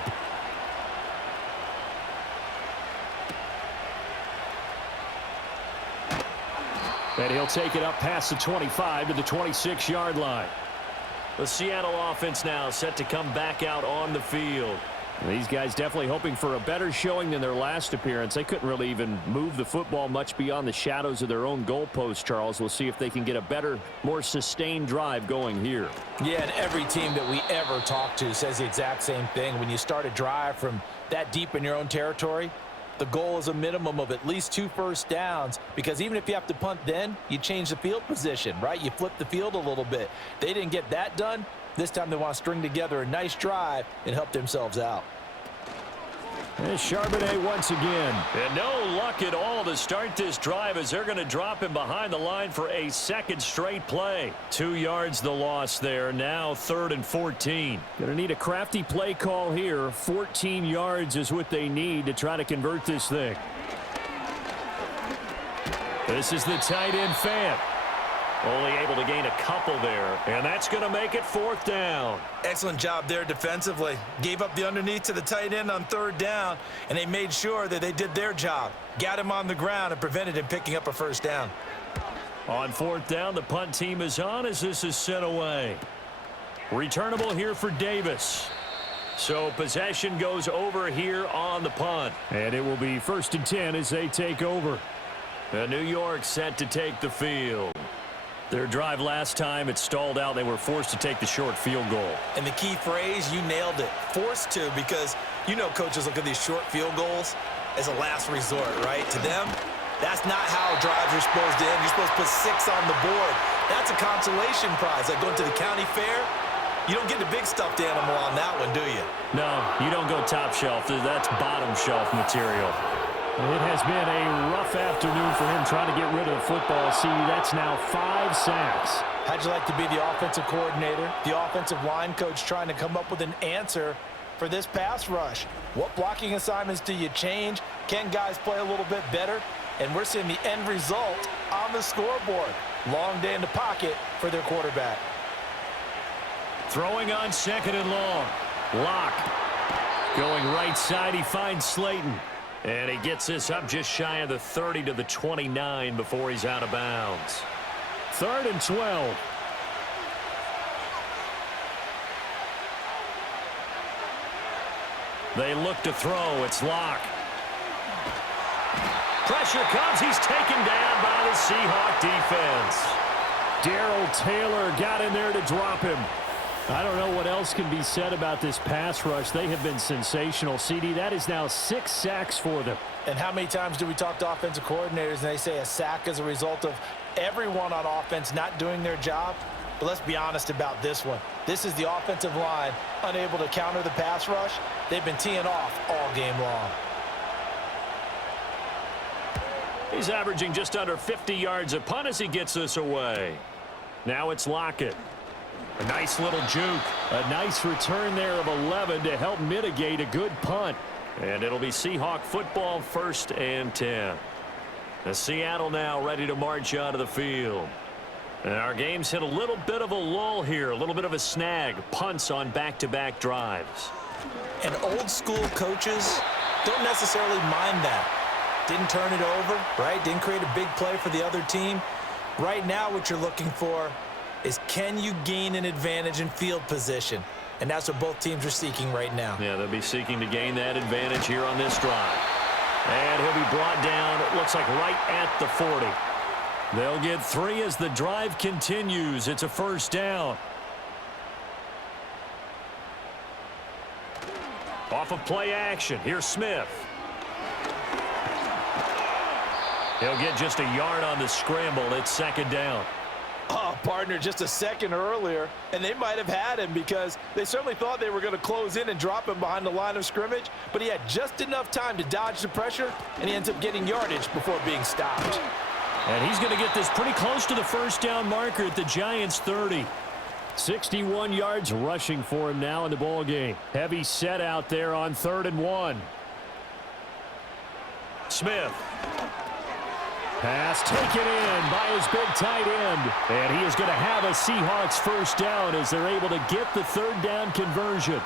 And he'll take it up past the 25 to the 26-yard line. The Seattle offense now set to come back out on the field. These guys definitely hoping for a better showing than their last appearance. They couldn't really even move the football much beyond the shadows of their own goalpost, Charles. We'll see if they can get a better, more sustained drive going here. Yeah, and every team that we ever talk to says the exact same thing. When you start a drive from that deep in your own territory, the goal is a minimum of at least 2 first downs, because even if you have to punt then, you change the field position, right? You flip the field a little bit. They didn't get that done. This time they want to string together a nice drive and help themselves out. There's Charbonnet once again. And no luck at all to start this drive as they're going to drop him behind the line for a 2nd straight play. 2 yards the loss there. Now 3rd and 14. Going to need a crafty play call here. 14 yards is what they need to try to convert this thing. This is the tight end Fant. Only able to gain a couple there, and that's going to make it 4th down. Excellent job there defensively. Gave up the underneath to the tight end on 3rd down, and they made sure that they did their job. Got him on the ground and prevented him picking up a 1st down. On 4th down, the punt team is on as this is sent away. Returnable here for Davis. So possession goes over here on the punt. And it will be 1st and 10 as they take over. New York set to take the field. Their drive last time, it stalled out. They were forced to take the short field goal. And the key phrase, you nailed it. Forced to, because you know coaches look at these short field goals as a last resort, right? To them, that's not how drives are supposed to end. You're supposed to put 6 on the board. That's a consolation prize. Like going to the county fair, you don't get the big stuffed animal on that one, do you? No, you don't go top shelf. That's bottom shelf material. It has been a rough afternoon for him trying to get rid of the football. See, that's now 5 sacks. How'd you like to be the offensive coordinator, the offensive line coach trying to come up with an answer for this pass rush? What blocking assignments do you change? Can guys play a little bit better? And we're seeing the end result on the scoreboard. Long day in the pocket for their quarterback. Throwing on 2nd and long. Lock. Going right side, he finds Slayton. And he gets this up just shy of the 30 to the 29 before he's out of bounds. 3rd and 12. They look to throw. It's Lock. Pressure comes. He's taken down by the Seahawk defense. Darrell Taylor got in there to drop him. I don't know what else can be said about this pass rush. They have been sensational. CD, that is now 6 sacks for them. And how many times do we talk to offensive coordinators and they say a sack is a result of everyone on offense not doing their job? But let's be honest about this one. This is the offensive line unable to counter the pass rush. They've been teeing off all game long. He's averaging just under 50 yards a punt as he gets this away. Now it's Lockett. A nice little juke. A nice return there of 11 to help mitigate a good punt. And it'll be Seahawk football, 1st and 10. The Seattle now ready to march out of the field. And our game's hit a little bit of a lull here, a little bit of a snag. Punts on back-to-back drives. And old school coaches don't necessarily mind that. Didn't turn it over, right? Didn't create a big play for the other team. Right now what you're looking for is can you gain an advantage in field position? And that's what both teams are seeking right now. Yeah, they'll be seeking to gain that advantage here on this drive. And he'll be brought down, it looks like right at the 40. They'll get 3 as the drive continues. It's a 1st down. Off of play action. Here's Smith. He'll get just a yard on the scramble. It's 2nd down. Oh, partner, just a second earlier, and they might have had him because they certainly thought they were going to close in and drop him behind the line of scrimmage, but he had just enough time to dodge the pressure, and he ends up getting yardage before being stopped. And he's going to get this pretty close to the 1st down marker at the Giants' 30. 61 yards rushing for him now in the ball game. Heavy set out there on 3rd and 1. Smith. Pass taken in by his big tight end. And he is going to have a Seahawks 1st down as they're able to get the 3rd down conversion.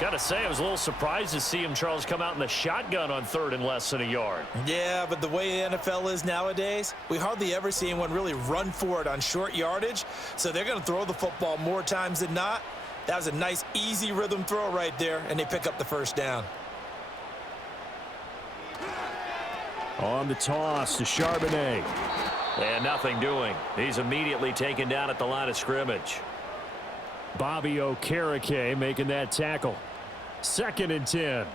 Got to say, I was a little surprised to see him, Charles, come out in the shotgun on 3rd and less than a yard. Yeah, but the way the NFL is nowadays, we hardly ever see anyone really run for it on short yardage. So they're going to throw the football more times than not. That was a nice, easy rhythm throw right there, and they pick up the 1st down. On the toss to Charbonnet. And nothing doing. He's immediately taken down at the line of scrimmage. Bobby Okereke making that tackle. 2nd and 10.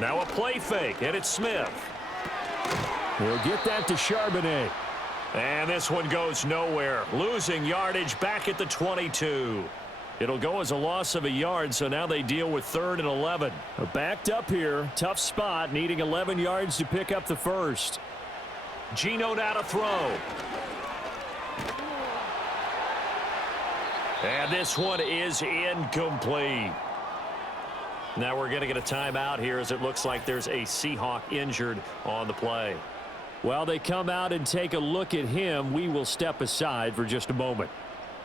Now a play fake, and it's Smith. He'll get that to Charbonnet. And this one goes nowhere. Losing yardage back at the 22. It'll go as a loss of a yard, so now they deal with 3rd and 11. Backed up here. Tough spot, needing 11 yards to pick up the 1st. Geno now to throw. And this one is incomplete. Now we're going to get a timeout here as it looks like there's a Seahawk injured on the play. Well, they come out and take a look at him. We will step aside for just a moment.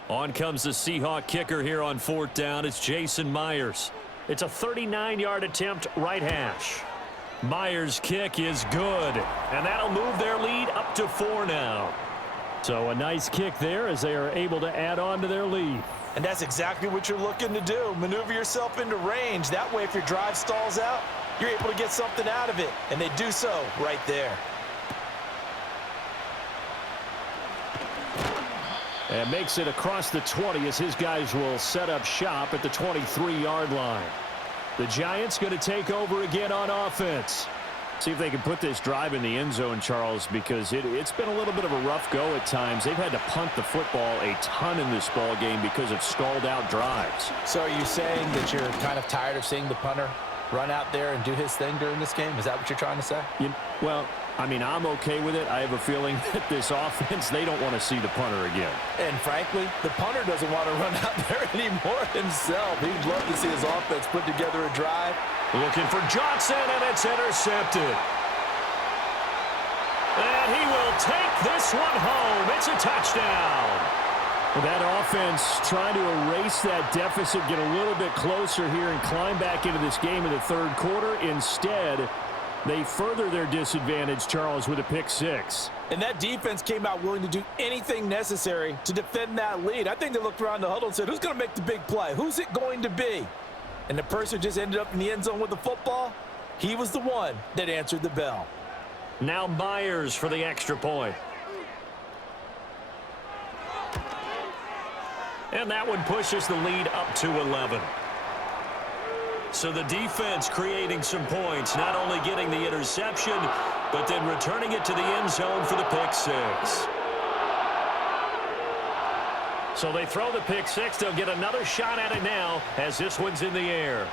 On comes the Seahawk kicker here on 4th down. It's Jason Myers. It's a 39-yard attempt right hash. Myers' kick is good, and that'll move their lead up to 4 now. So a nice kick there as they are able to add on to their lead. And that's exactly what you're looking to do. Maneuver yourself into range. That way, if your drive stalls out, you're able to get something out of it. And they do so right there. And makes it across the 20 as his guys will set up shop at the 23-yard line. The Giants going to take over again on offense. See if they can put this drive in the end zone, Charles, because it's been a little bit of a rough go at times. They've had to punt the football a ton in this ball game because of stalled-out drives. So are you saying that you're kind of tired of seeing the punter run out there and do his thing during this game? Is that what you're trying to say? Well, I mean, I'm okay with it. I have a feeling that this offense, they don't want to see the punter again. And frankly, the punter doesn't want to run out there anymore himself. He'd love to see his offense put together a drive. Looking for Johnson, and it's intercepted. And he will take this one home. It's a touchdown. Well, that offense trying to erase that deficit, get a little bit closer here and climb back into this game in the third quarter. Instead, they further their disadvantage, Charles, with a pick six. And that defense came out willing to do anything necessary to defend that lead. I think they looked around the huddle and said, who's going to make the big play? Who's it going to be? And the person just ended up in the end zone with the football. He was the one that answered the bell. Now Myers for the extra point. And that one pushes the lead up to 11. So the defense creating some points, not only getting the interception, but then returning it to the end zone for the pick six. So they throw the pick six. They'll get another shot at it now as this one's in the air.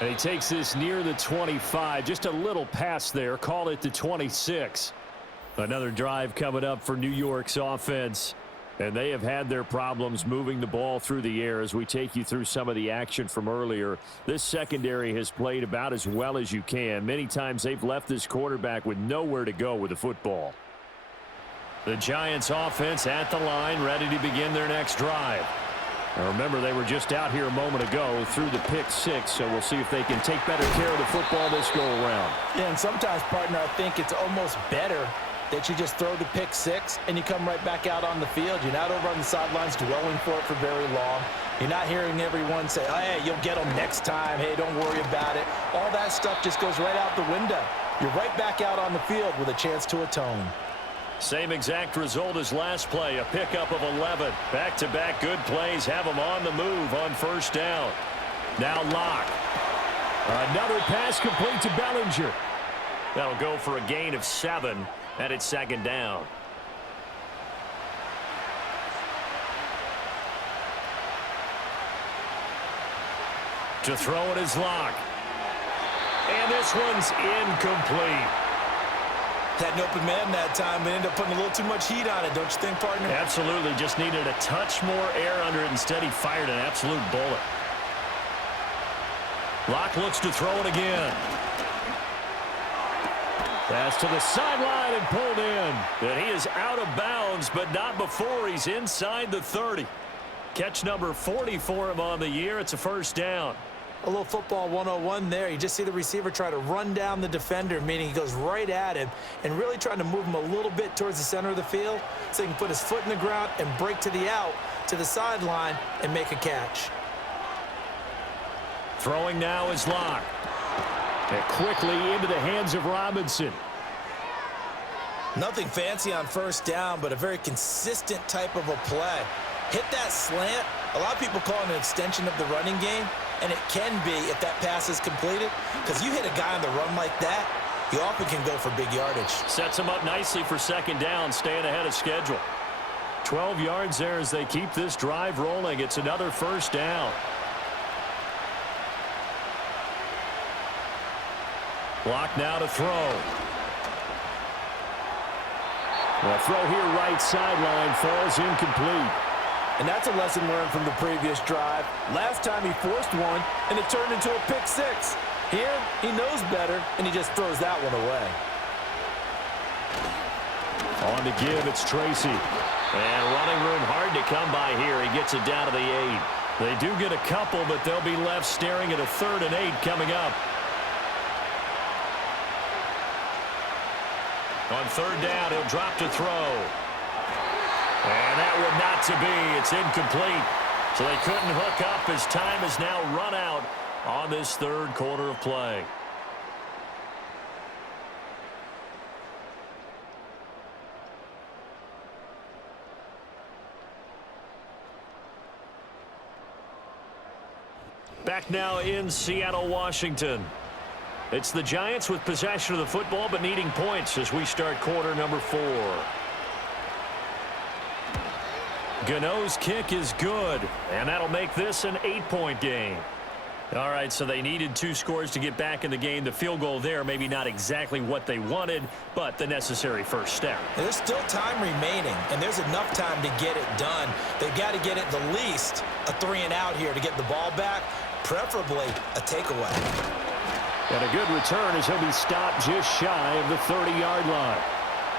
And he takes this near the 25. Just a little pass there. Call it the 26. Another drive coming up for New York's offense. And they have had their problems moving the ball through the air as we take you through some of the action from earlier. This secondary has played about as well as you can. Many times they've left this quarterback with nowhere to go with the football. The Giants offense at the line, ready to begin their next drive. Now remember, they were just out here a moment ago through the pick six, so we'll see if they can take better care of the football this go around. Yeah, and sometimes, partner, I think it's almost better that you just throw the pick six and you come right back out on the field. You're not over on the sidelines dwelling for it for very long. You're not hearing everyone say, oh, hey, you'll get them next time. Hey, don't worry about it. All that stuff just goes right out the window. You're right back out on the field with a chance to atone. Same exact result as last play, a pickup of 11. Back-to-back good plays have them on the move on first down. Now Locke. Another pass complete to Bellinger. That'll go for a gain of 7. And it's second down. To throw it is Locke. And this one's incomplete. Had an open man that time, but ended up putting a little too much heat on it, don't you think, partner? Absolutely. Just needed a touch more air under it. Instead, he fired an absolute bullet. Locke looks to throw it again. Pass to the sideline and pulled in. And he is out of bounds, but not before he's inside the 30. Catch number 40 for him on the year. It's a first down. A little football 101 there. You just see the receiver try to run down the defender, meaning he goes right at him and really trying to move him a little bit towards the center of the field so he can put his foot in the ground and break to the out, to the sideline, and make a catch. Throwing now is Locke. And quickly into the hands of Robinson. Nothing fancy on first down, but a very consistent type of a play. Hit that slant. A lot of people call it an extension of the running game, and it can be if that pass is completed, because you hit a guy on the run like that, you often can go for big yardage. Sets him up nicely for second down, staying ahead of schedule. 12 yards there as they keep this drive rolling. It's another first down. Locke now to throw. Well, throw here right sideline falls incomplete. And that's a lesson learned from the previous drive. Last time he forced one, and it turned into a pick six. Here, he knows better, and he just throws that one away. On to give, it's Tracy. And running room hard to come by here. He gets it down to the 8. They do get a couple, but they'll be left staring at a 3rd and 8 coming up. On 3rd down, he'll drop to throw. And that one not to be. It's incomplete. So they couldn't hook up as time is now run out on this 3rd quarter of play. Back now in Seattle, Washington. It's the Giants with possession of the football but needing points as we start quarter number 4. Gano's kick is good, and that'll make this an 8-point game. All right, so they needed 2 scores to get back in the game. The field goal there, maybe not exactly what they wanted, but the necessary first step. There's still time remaining, and there's enough time to get it done. They've got to get it the least a 3-and-out here to get the ball back, preferably a takeaway. And a good return as he'll be stopped just shy of the 30-yard line.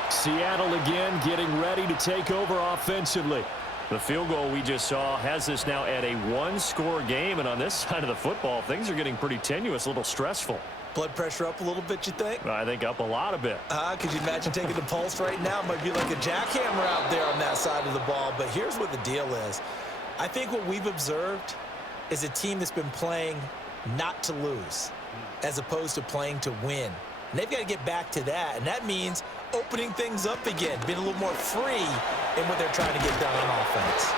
Seattle again getting ready to take over offensively. The field goal we just saw has this now at a 1-score game, and on this side of the football, things are getting pretty tenuous, a little stressful. Blood pressure up a little bit, you think? I think up a lot a bit. Could you imagine taking the pulse right now? Might be like a jackhammer out there on that side of the ball, but here's what the deal is. I think what we've observed is a team that's been playing not to lose as opposed to playing to win. And they've got to get back to that, and that means opening things up again, being a little more free in what they're trying to get done on offense.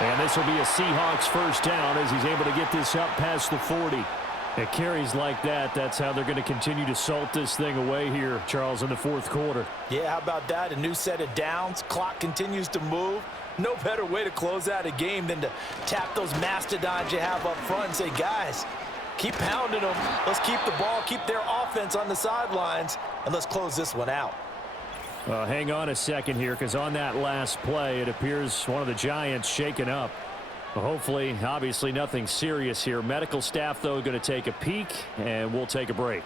And this will be a Seahawks first down as he's able to get this up past the 40. It carries like that. That's how they're going to continue to salt this thing away here, Charles, in the 4th quarter. Yeah, how about that? A new set of downs. Clock continues to move. No better way to close out a game than to tap those mastodons you have up front and say, guys, keep pounding them. Let's keep the ball, keep their offense on the sidelines, and let's close this one out. Hang on a second here, because on that last play, it appears one of the Giants shaken up. Hopefully, obviously, nothing serious here. Medical staff, though, going to take a peek, and we'll take a break.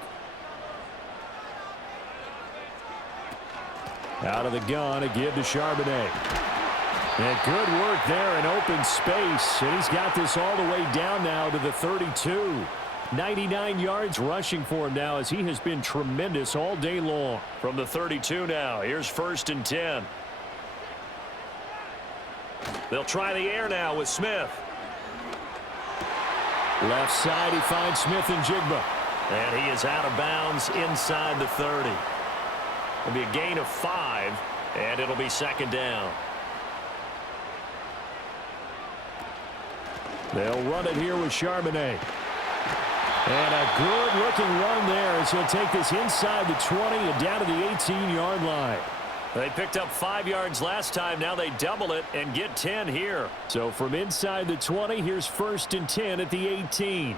Out of the gun, a give to Charbonnet. And good work there in open space. And he's got this all the way down now to the 32. 99 yards rushing for him now as he has been tremendous all day long. From the 32 now, here's 1st and 10. They'll try the air now with Smith. Left side, he finds Smith and Jigba. And he is out of bounds inside the 30. It'll be a gain of 5, and it'll be 2nd down. They'll run it here with Charbonnet. And a good-looking run there as he'll take this inside the 20 and down to the 18-yard line. They picked up 5 yards last time. Now they double it and get 10 here. So from inside the 20, here's 1st and 10 at the 18.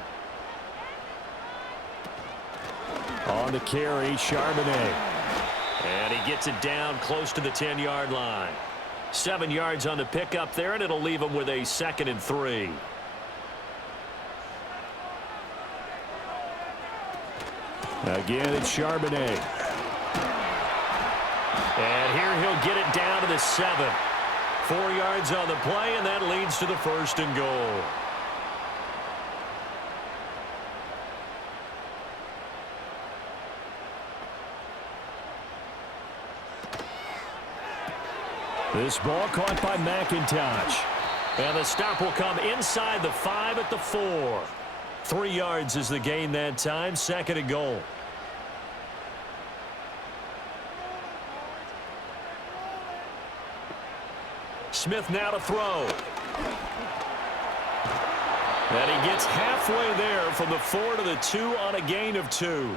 On the carry, Charbonnet. And he gets it down close to the 10-yard line. 7 yards on the pickup there, and it'll leave him with a 2nd and 3. Again, it's Charbonnet. And here he'll get it down to the 7. 4 yards on the play, and that leads to the 1st and goal. This ball caught by McIntosh. And the stop will come inside the 5 at the 4. 3 yards is the gain that time. 2nd and goal. Smith now to throw. And he gets halfway there from the 4 to the 2 on a gain of 2.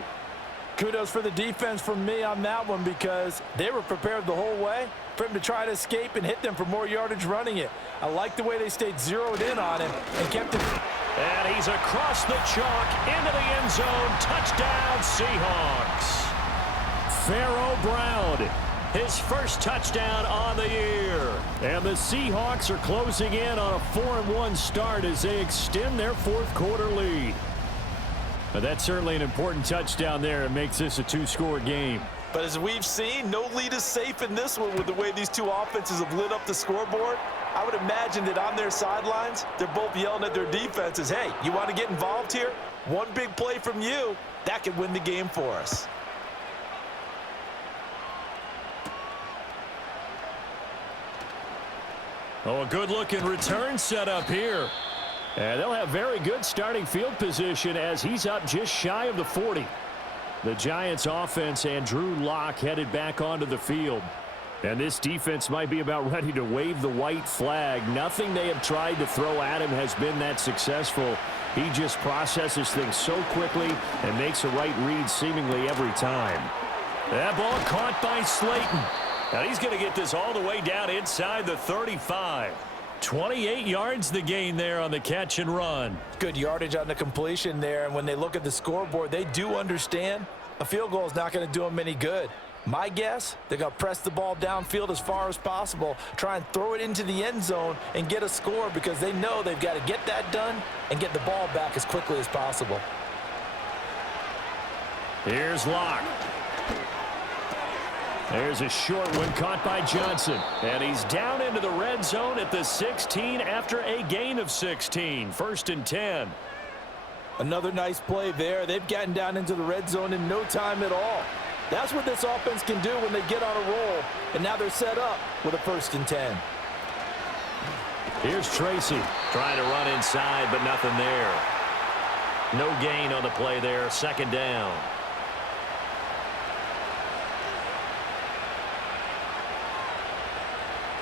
Kudos for the defense from me on that one because they were prepared the whole way for him to try to escape and hit them for more yardage running it. I like the way they stayed zeroed in on him and kept it. And he's across the chalk into the end zone. Touchdown, Seahawks. Pharaoh Brown his first touchdown on the year. And the Seahawks are closing in on a 4-1 start as they extend their fourth quarter lead. But that's certainly an important touchdown there. It makes this a two-score game. But as we've seen, no lead is safe in this one with the way these two offenses have lit up the scoreboard. I would imagine that on their sidelines, they're both yelling at their defenses, hey, you want to get involved here? One big play from you, that could win the game for us. Oh, a good-looking return set up here. And they'll have very good starting field position as he's up just shy of the 40. The Giants offense and Drew Lock headed back onto the field. And this defense might be about ready to wave the white flag. Nothing they have tried to throw at him has been that successful. He just processes things so quickly and makes a right read seemingly every time. That ball caught by Slayton. Now he's going to get this all the way down inside the 35. 28 yards the gain there on the catch and run. Good yardage on the completion there, and when they look at the scoreboard, they do understand a field goal is not going to do them any good. My guess, they're going to press the ball downfield as far as possible, try and throw it into the end zone and get a score because they know they've got to get that done and get the ball back as quickly as possible. Here's Locke. There's a short one caught by Johnson. And he's down into the red zone at the 16 after a gain of 16. 1st and 10. Another nice play there. They've gotten down into the red zone in no time at all. That's what this offense can do when they get on a roll. And now they're set up with a 1st and 10. Here's Tracy. Trying to run inside, but nothing there. No gain on the play there. 2nd down.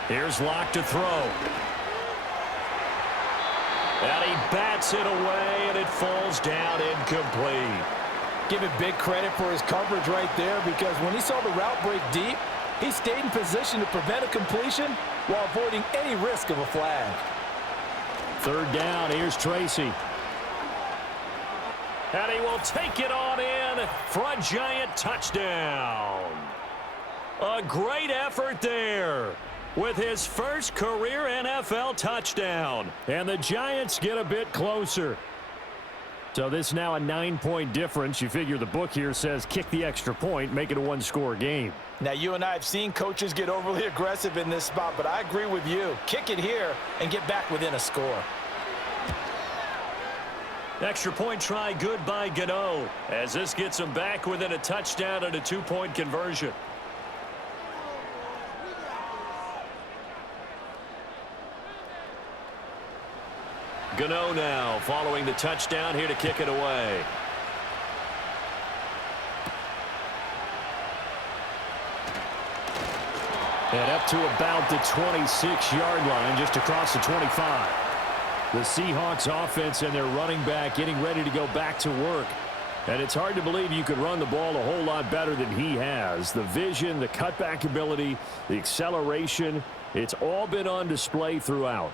Here's Locke to throw. And he bats it away, and it falls down incomplete. Give it big credit for his coverage right there because when he saw the route break deep, he stayed in position to prevent a completion while avoiding any risk of a flag. 3rd down, here's Tracy. And he will take it on in for a Giant touchdown. A great effort there with his first career NFL touchdown. And the Giants get a bit closer. So this is now a 9-point difference. You figure the book here says kick the extra point, make it a one-score game. Now, you and I have seen coaches get overly aggressive in this spot, but I agree with you. Kick it here and get back within a score. Extra point try good by Gano as this gets him back within a touchdown and a 2-point conversion. Gano now following the touchdown here to kick it away. And up to about the 26-yard line, just across the 25. The Seahawks offense and their running back getting ready to go back to work. And it's hard to believe you could run the ball a whole lot better than he has. The vision, the cutback ability, the acceleration, it's all been on display throughout.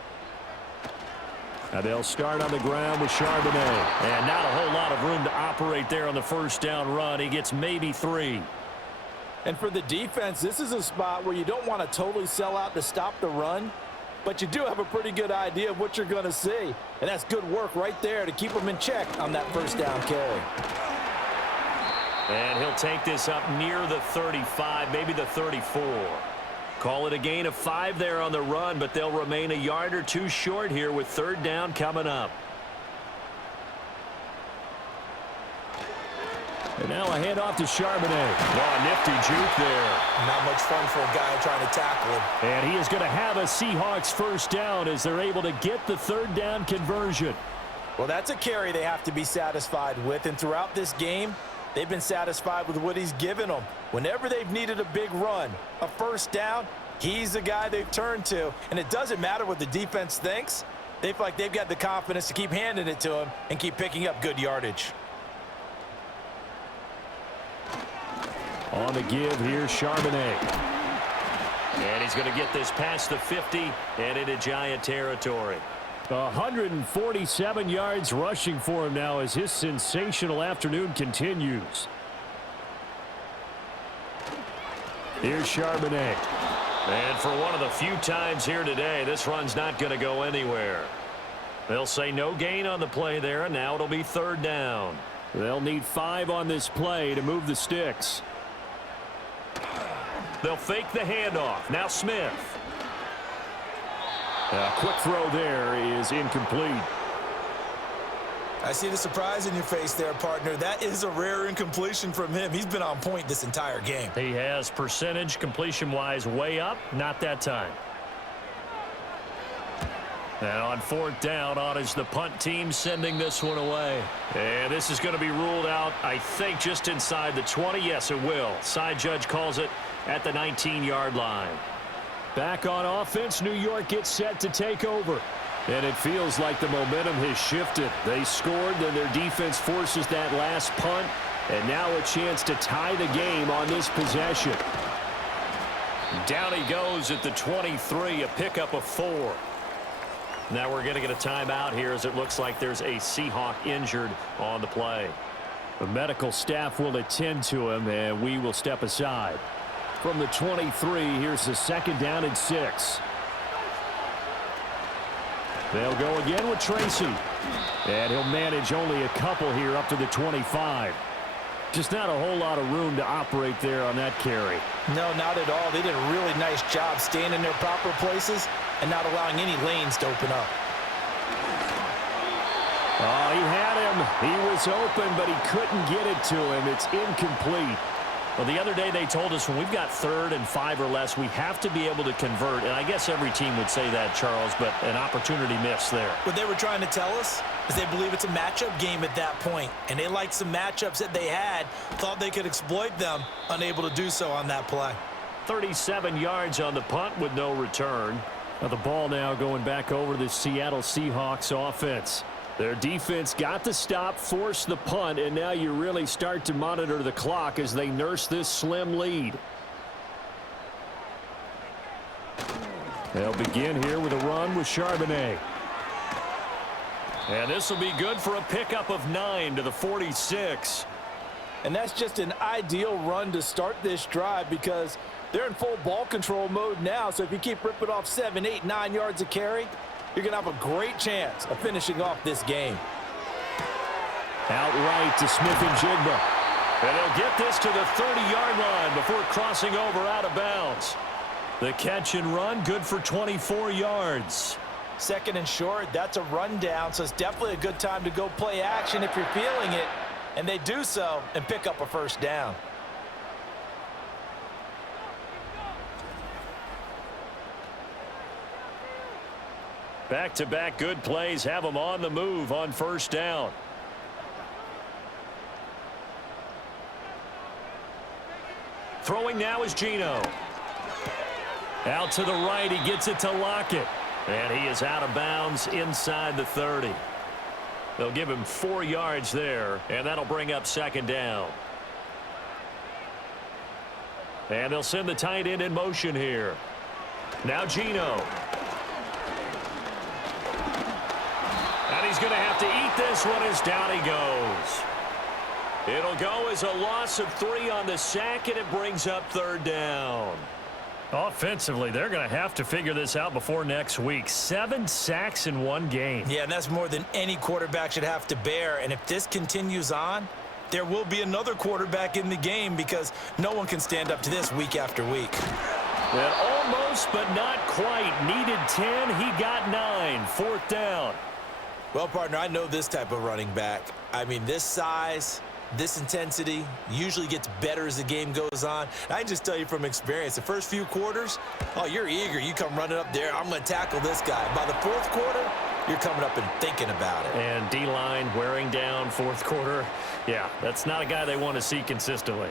Now they'll start on the ground with Charbonnet. And not a whole lot of room to operate there on the 1st down run. He gets maybe 3. And for the defense, this is a spot where you don't want to totally sell out to stop the run, but you do have a pretty good idea of what you're going to see. And that's good work right there to keep them in check on that 1st down carry. And he'll take this up near the 35, maybe the 34. Call it a gain of 5 there on the run, but they'll remain a yard or 2 short here with 3rd down coming up. And now a handoff to Charbonnet. Oh, nifty juke there. Not much fun for a guy trying to tackle him. And he is going to have a Seahawks 1st down as they're able to get the 3rd down conversion. Well, that's a carry they have to be satisfied with, and throughout this game, they've been satisfied with what he's given them. Whenever they've needed a big run, a 1st down, he's the guy they've turned to. And it doesn't matter what the defense thinks. They feel like they've got the confidence to keep handing it to him and keep picking up good yardage. On the give, here's Charbonnet. And he's going to get this past the 50 and into Giant territory. 147 yards rushing for him now as his sensational afternoon continues. Here's Charbonnet. And for one of the few times here today, this run's not going to go anywhere. They'll say no gain on the play there, and now it'll be third down. They'll need 5 on this play to move the sticks. They'll fake the handoff. Now Smith. A quick throw there is incomplete. I see the surprise in your face there, partner. That is a rare incompletion from him. He's been on point this entire game. He has percentage completion-wise way up. Not that time. And on fourth down, on is the punt team sending this one away. And this is going to be ruled out, I think, just inside the 20. Yes, it will. Side judge calls it at the 19-yard line. Back on offense, New York gets set to take over. And it feels like the momentum has shifted. They scored, then their defense forces that last punt. And now a chance to tie the game on this possession. Down he goes at the 23, a pickup of 4. Now we're going to get a timeout here as it looks like there's a Seahawk injured on the play. The medical staff will attend to him, and we will step aside. From the 23, here's the second down and 6. They'll go again with Tracy. And he'll manage only a couple here up to the 25. Just not a whole lot of room to operate there on that carry. No, not at all. They did a really nice job staying in their proper places and not allowing any lanes to open up. Oh, he had him. He was open, but he couldn't get it to him. It's incomplete. Well, the other day they told us when we've got 3rd and 5 or less, we have to be able to convert. And I guess every team would say that, Charles, but an opportunity missed there. What they were trying to tell us is they believe it's a matchup game at that point, and they liked some matchups that they had, thought they could exploit them, unable to do so on that play. 37 yards on the punt with no return. Now the ball now going back over to the Seattle Seahawks offense. Their defense got the stop, forced the punt, and now you really start to monitor the clock as they nurse this slim lead. They'll begin here with a run with Charbonnet. And this will be good for a pickup of 9 to the 46. And that's just an ideal run to start this drive because they're in full ball control mode now. So if you keep ripping off 7, 8, 9 yards of carry, you're going to have a great chance of finishing off this game. Outright to Smith-Njigba. And they'll get this to the 30-yard line before crossing over out of bounds. The catch and run, good for 24 yards. Second and short, that's a rundown, so it's definitely a good time to go play action if you're feeling it. And they do so and pick up a first down. Back-to-back good plays have them on the move on first down. Throwing now is Geno. Out to the right, he gets it to Lockett. And he is out of bounds inside the 30. They'll give him 4 yards there, and that'll bring up second down. And they'll send the tight end in motion here. Now Geno. And he's going to have to eat this one as down he goes. It'll go as a loss of 3 on the sack, and it brings up third down. Offensively, they're going to have to figure this out before next week. 7 sacks in one game. Yeah, and that's more than any quarterback should have to bear. And if this continues on, there will be another quarterback in the game because no one can stand up to this week after week. Well, almost, but not quite. Needed 10, he got 9. Fourth down. Well, partner, I know this type of running back. I mean, this size, this intensity usually gets better as the game goes on. And I can just tell you from experience, the first few quarters, oh, you're eager. You come running up there, I'm going to tackle this guy. By the fourth quarter, you're coming up and thinking about it. And D-line wearing down fourth quarter. Yeah, that's not a guy they want to see consistently.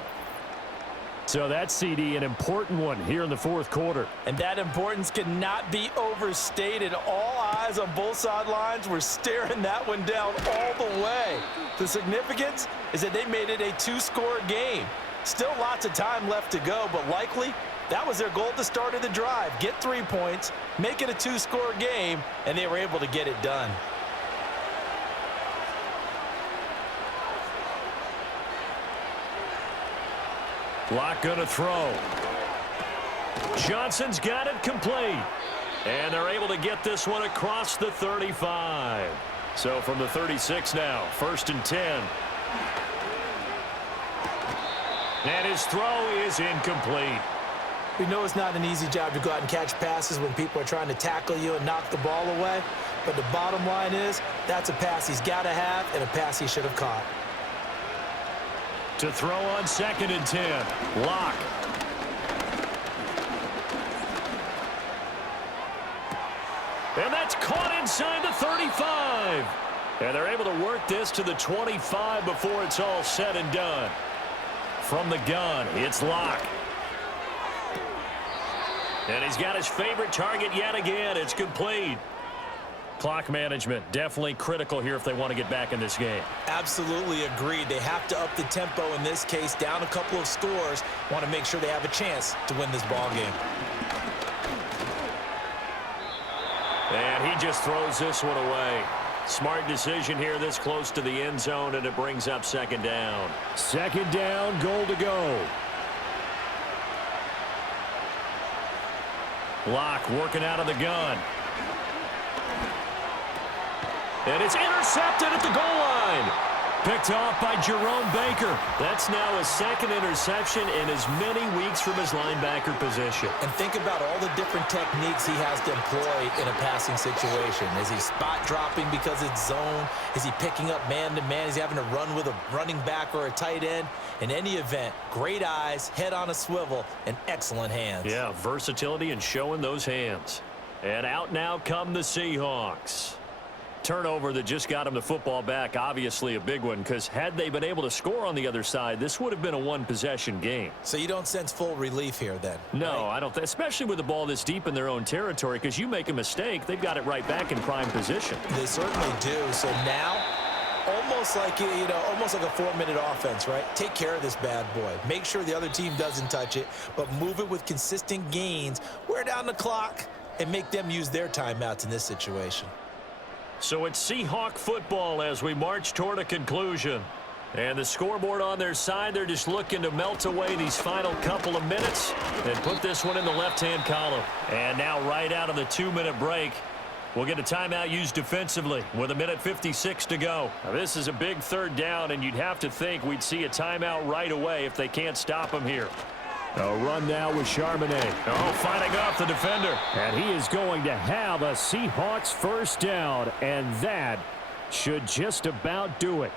So that's, CD, an important one here in the fourth quarter. And that importance cannot be overstated. All eyes on both sidelines were staring that one down all the way. The significance is that they made it a 2-score game. Still lots of time left to go, but likely that was their goal at the start of the drive. Get 3 points, make it a 2-score game, and they were able to get it done. Lock going to throw. Johnson's got it complete. And they're able to get this one across the 35. So from the 36 now, 1st and 10. And his throw is incomplete. We know it's not an easy job to go out and catch passes when people are trying to tackle you and knock the ball away. But the bottom line is, that's a pass he's got to have and a pass he should have caught. To throw on 2nd and 10. Lock. And that's caught inside the 35. And they're able to work this to the 25 before it's all said and done. From the gun, it's Lock. And he's got his favorite target yet again. It's complete. Clock management definitely critical here if they want to get back in this game. Absolutely agreed. They have to up the tempo in this case, down a couple of scores. Want to make sure they have a chance to win this ball game. And he just throws this one away. Smart decision here this close to the end zone, and it brings up 2nd down. 2nd down, goal to go. Lock working out of the gun. And it's intercepted at the goal line. Picked off by Jerome Baker. That's now his 2nd interception in as many weeks from his linebacker position. And think about all the different techniques he has to employ in a passing situation. Is he spot dropping because it's zone? Is he picking up man-to-man? Is he having to run with a running back or a tight end? In any event, great eyes, head on a swivel, and excellent hands. Yeah, versatility and showing those hands. And out now come the Seahawks. Turnover that just got him the football back, obviously a big one, because had they been able to score on the other side, this would have been a one-possession game. So you don't sense full relief here then? No, right? I don't, especially with the ball this deep in their own territory, because you make a mistake, they've got it right back in prime position. They certainly do. So now, almost like almost like a 4-minute offense, right? Take care of this bad boy. Make sure the other team doesn't touch it, but move it with consistent gains. Wear down the clock and make them use their timeouts in this situation. So it's Seahawk football as we march toward a conclusion. And the scoreboard on their side, they're just looking to melt away these final couple of minutes and put this one in the left-hand column. And now right out of the 2-minute break, we'll get a timeout used defensively with 1:56 to go. Now, this is a big 3rd down, and you'd have to think we'd see a timeout right away if they can't stop them here. A run now with Charbonnet. Oh, fighting off the defender. And he is going to have a Seahawks 1st down, and that should just about do it.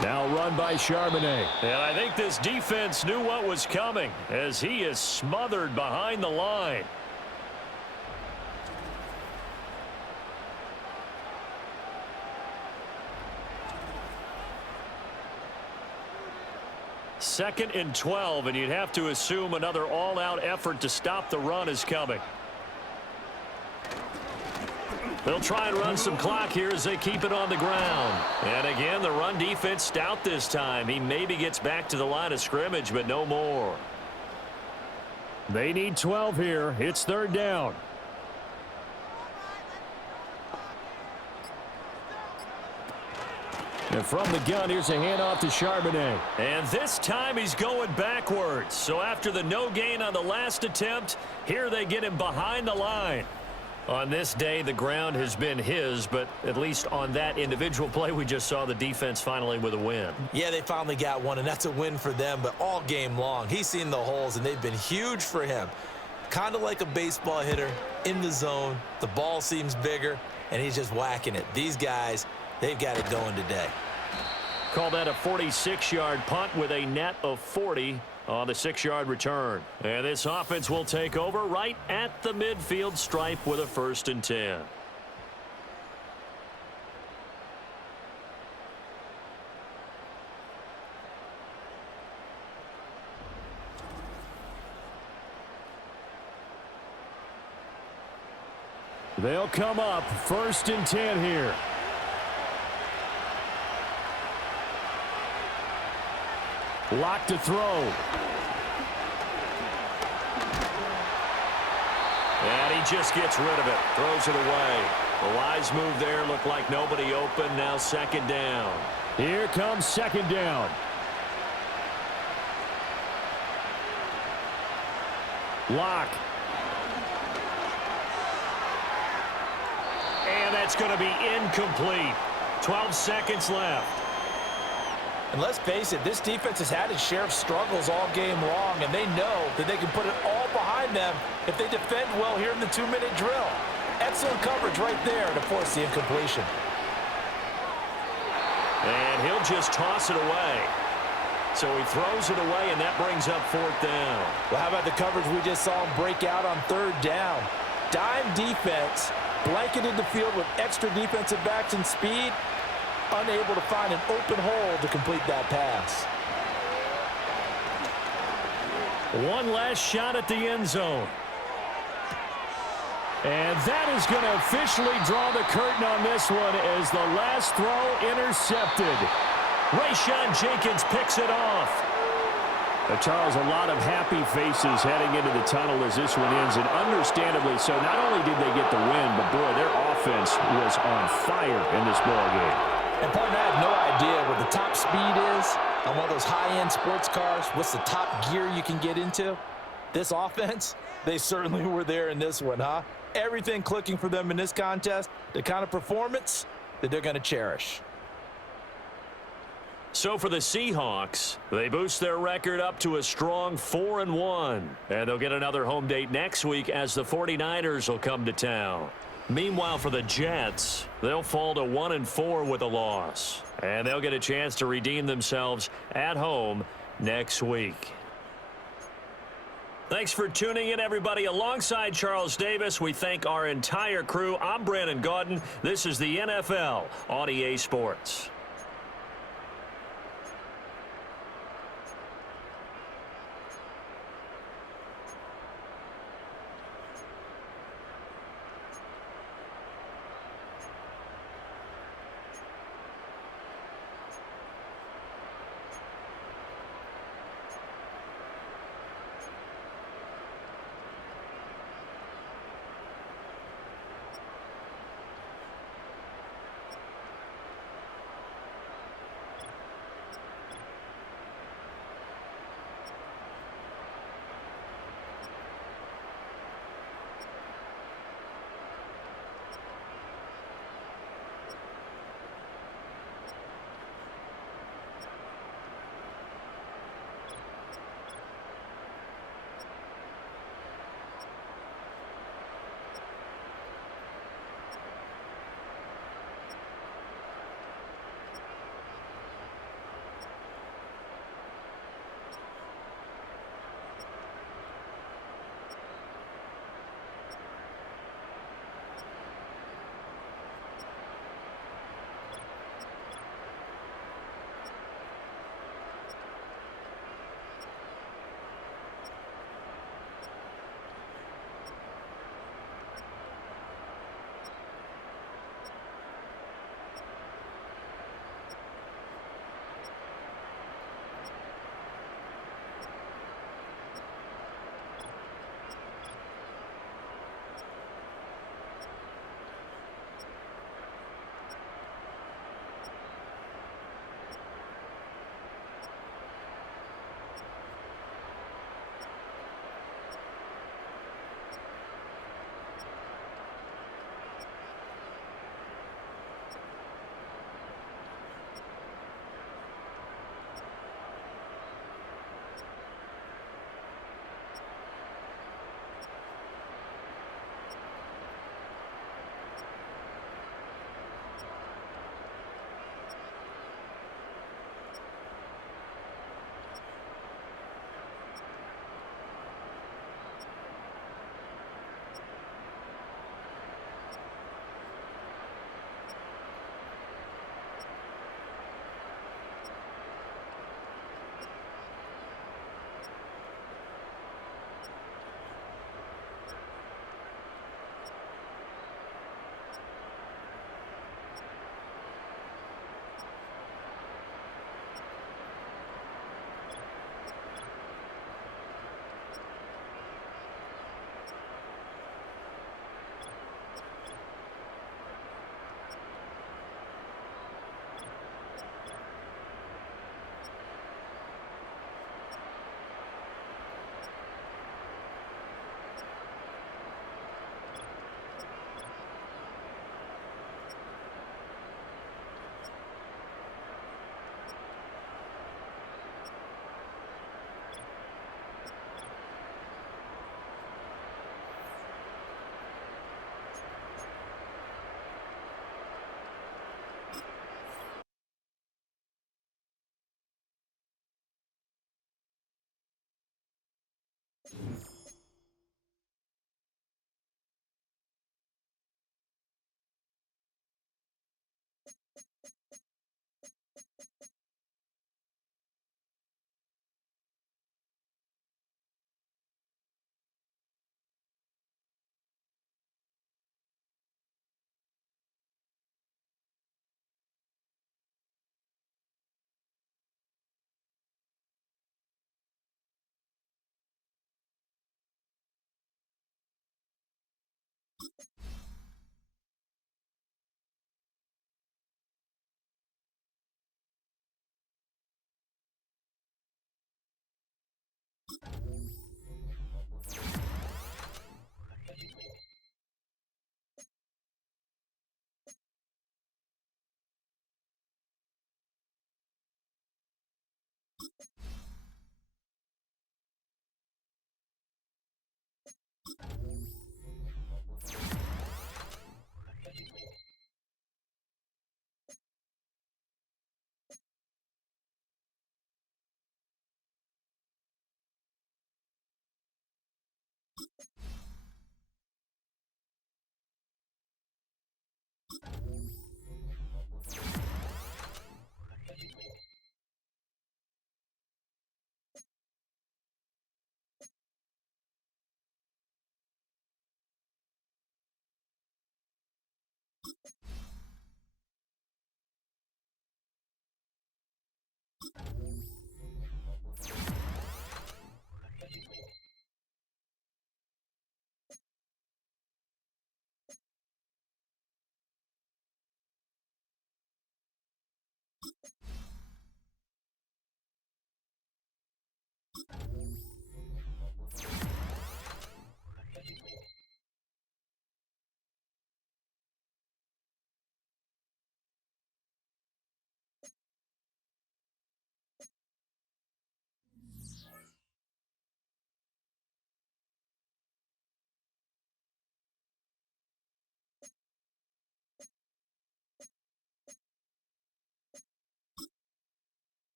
Now run by Charbonnet. And I think this defense knew what was coming as he is smothered behind the line. Second and 12, and you'd have to assume another all-out effort to stop the run is coming. They'll try and run some clock here as they keep it on the ground. And again, the run defense stout this time. He maybe gets back to the line of scrimmage, but no more. They need 12 here. It's 3rd down. And from the gun, here's a handoff to Charbonnet. And this time he's going backwards. So after the no gain on the last attempt, here they get him behind the line. On this day, the ground has been his, but at least on that individual play, we just saw the defense finally with a win. Yeah, they finally got one, and that's a win for them, but all game long, he's seen the holes, and they've been huge for him. Kind of like a baseball hitter in the zone. The ball seems bigger, and he's just whacking it. These guys, they've got it going today. Call that a 46-yard punt with a net of 40 on the 6-yard return. And this offense will take over right at the midfield stripe with a 1st and 10. They'll come up 1st and 10 here. Lock to throw. And he just gets rid of it. Throws it away. A wise move there. Looked like nobody open. Now second down. Here comes second down. Lock. And that's going to be incomplete. 12 seconds left. And let's face it, this defense has had its share of struggles all game long, and they know that they can put it all behind them if they defend well here in the 2-minute drill. Excellent coverage right there to force the incompletion. And he'll just toss it away. So he throws it away, and that brings up fourth down. Well, how about the coverage we just saw him break out on third down? Dime defense, blanketed the field with extra defensive backs and speed, unable to find an open hole to complete that pass. One last shot at the end zone. And that is going to officially draw the curtain on this one as the last throw intercepted. Rayshawn Jenkins picks it off. Charles, a lot of happy faces heading into the tunnel as this one ends, and understandably so. Not only did they get the win, but boy, their offense was on fire in this ball game. And partner, I have no idea what the top speed is on one of those high-end sports cars. What's the top gear you can get into? This offense, they certainly were there in this one, huh? Everything clicking for them in this contest, the kind of performance that they're going to cherish. So for the Seahawks, they boost their record up to a strong 4-1. And they'll get another home date next week as the 49ers will come to town. Meanwhile, for the Jets, they'll fall to 1-4 with a loss. And they'll get a chance to redeem themselves at home next week. Thanks for tuning in, everybody. Alongside Charles Davis, we thank our entire crew. I'm Brandon Gaudin. This is the NFL on EA Sports.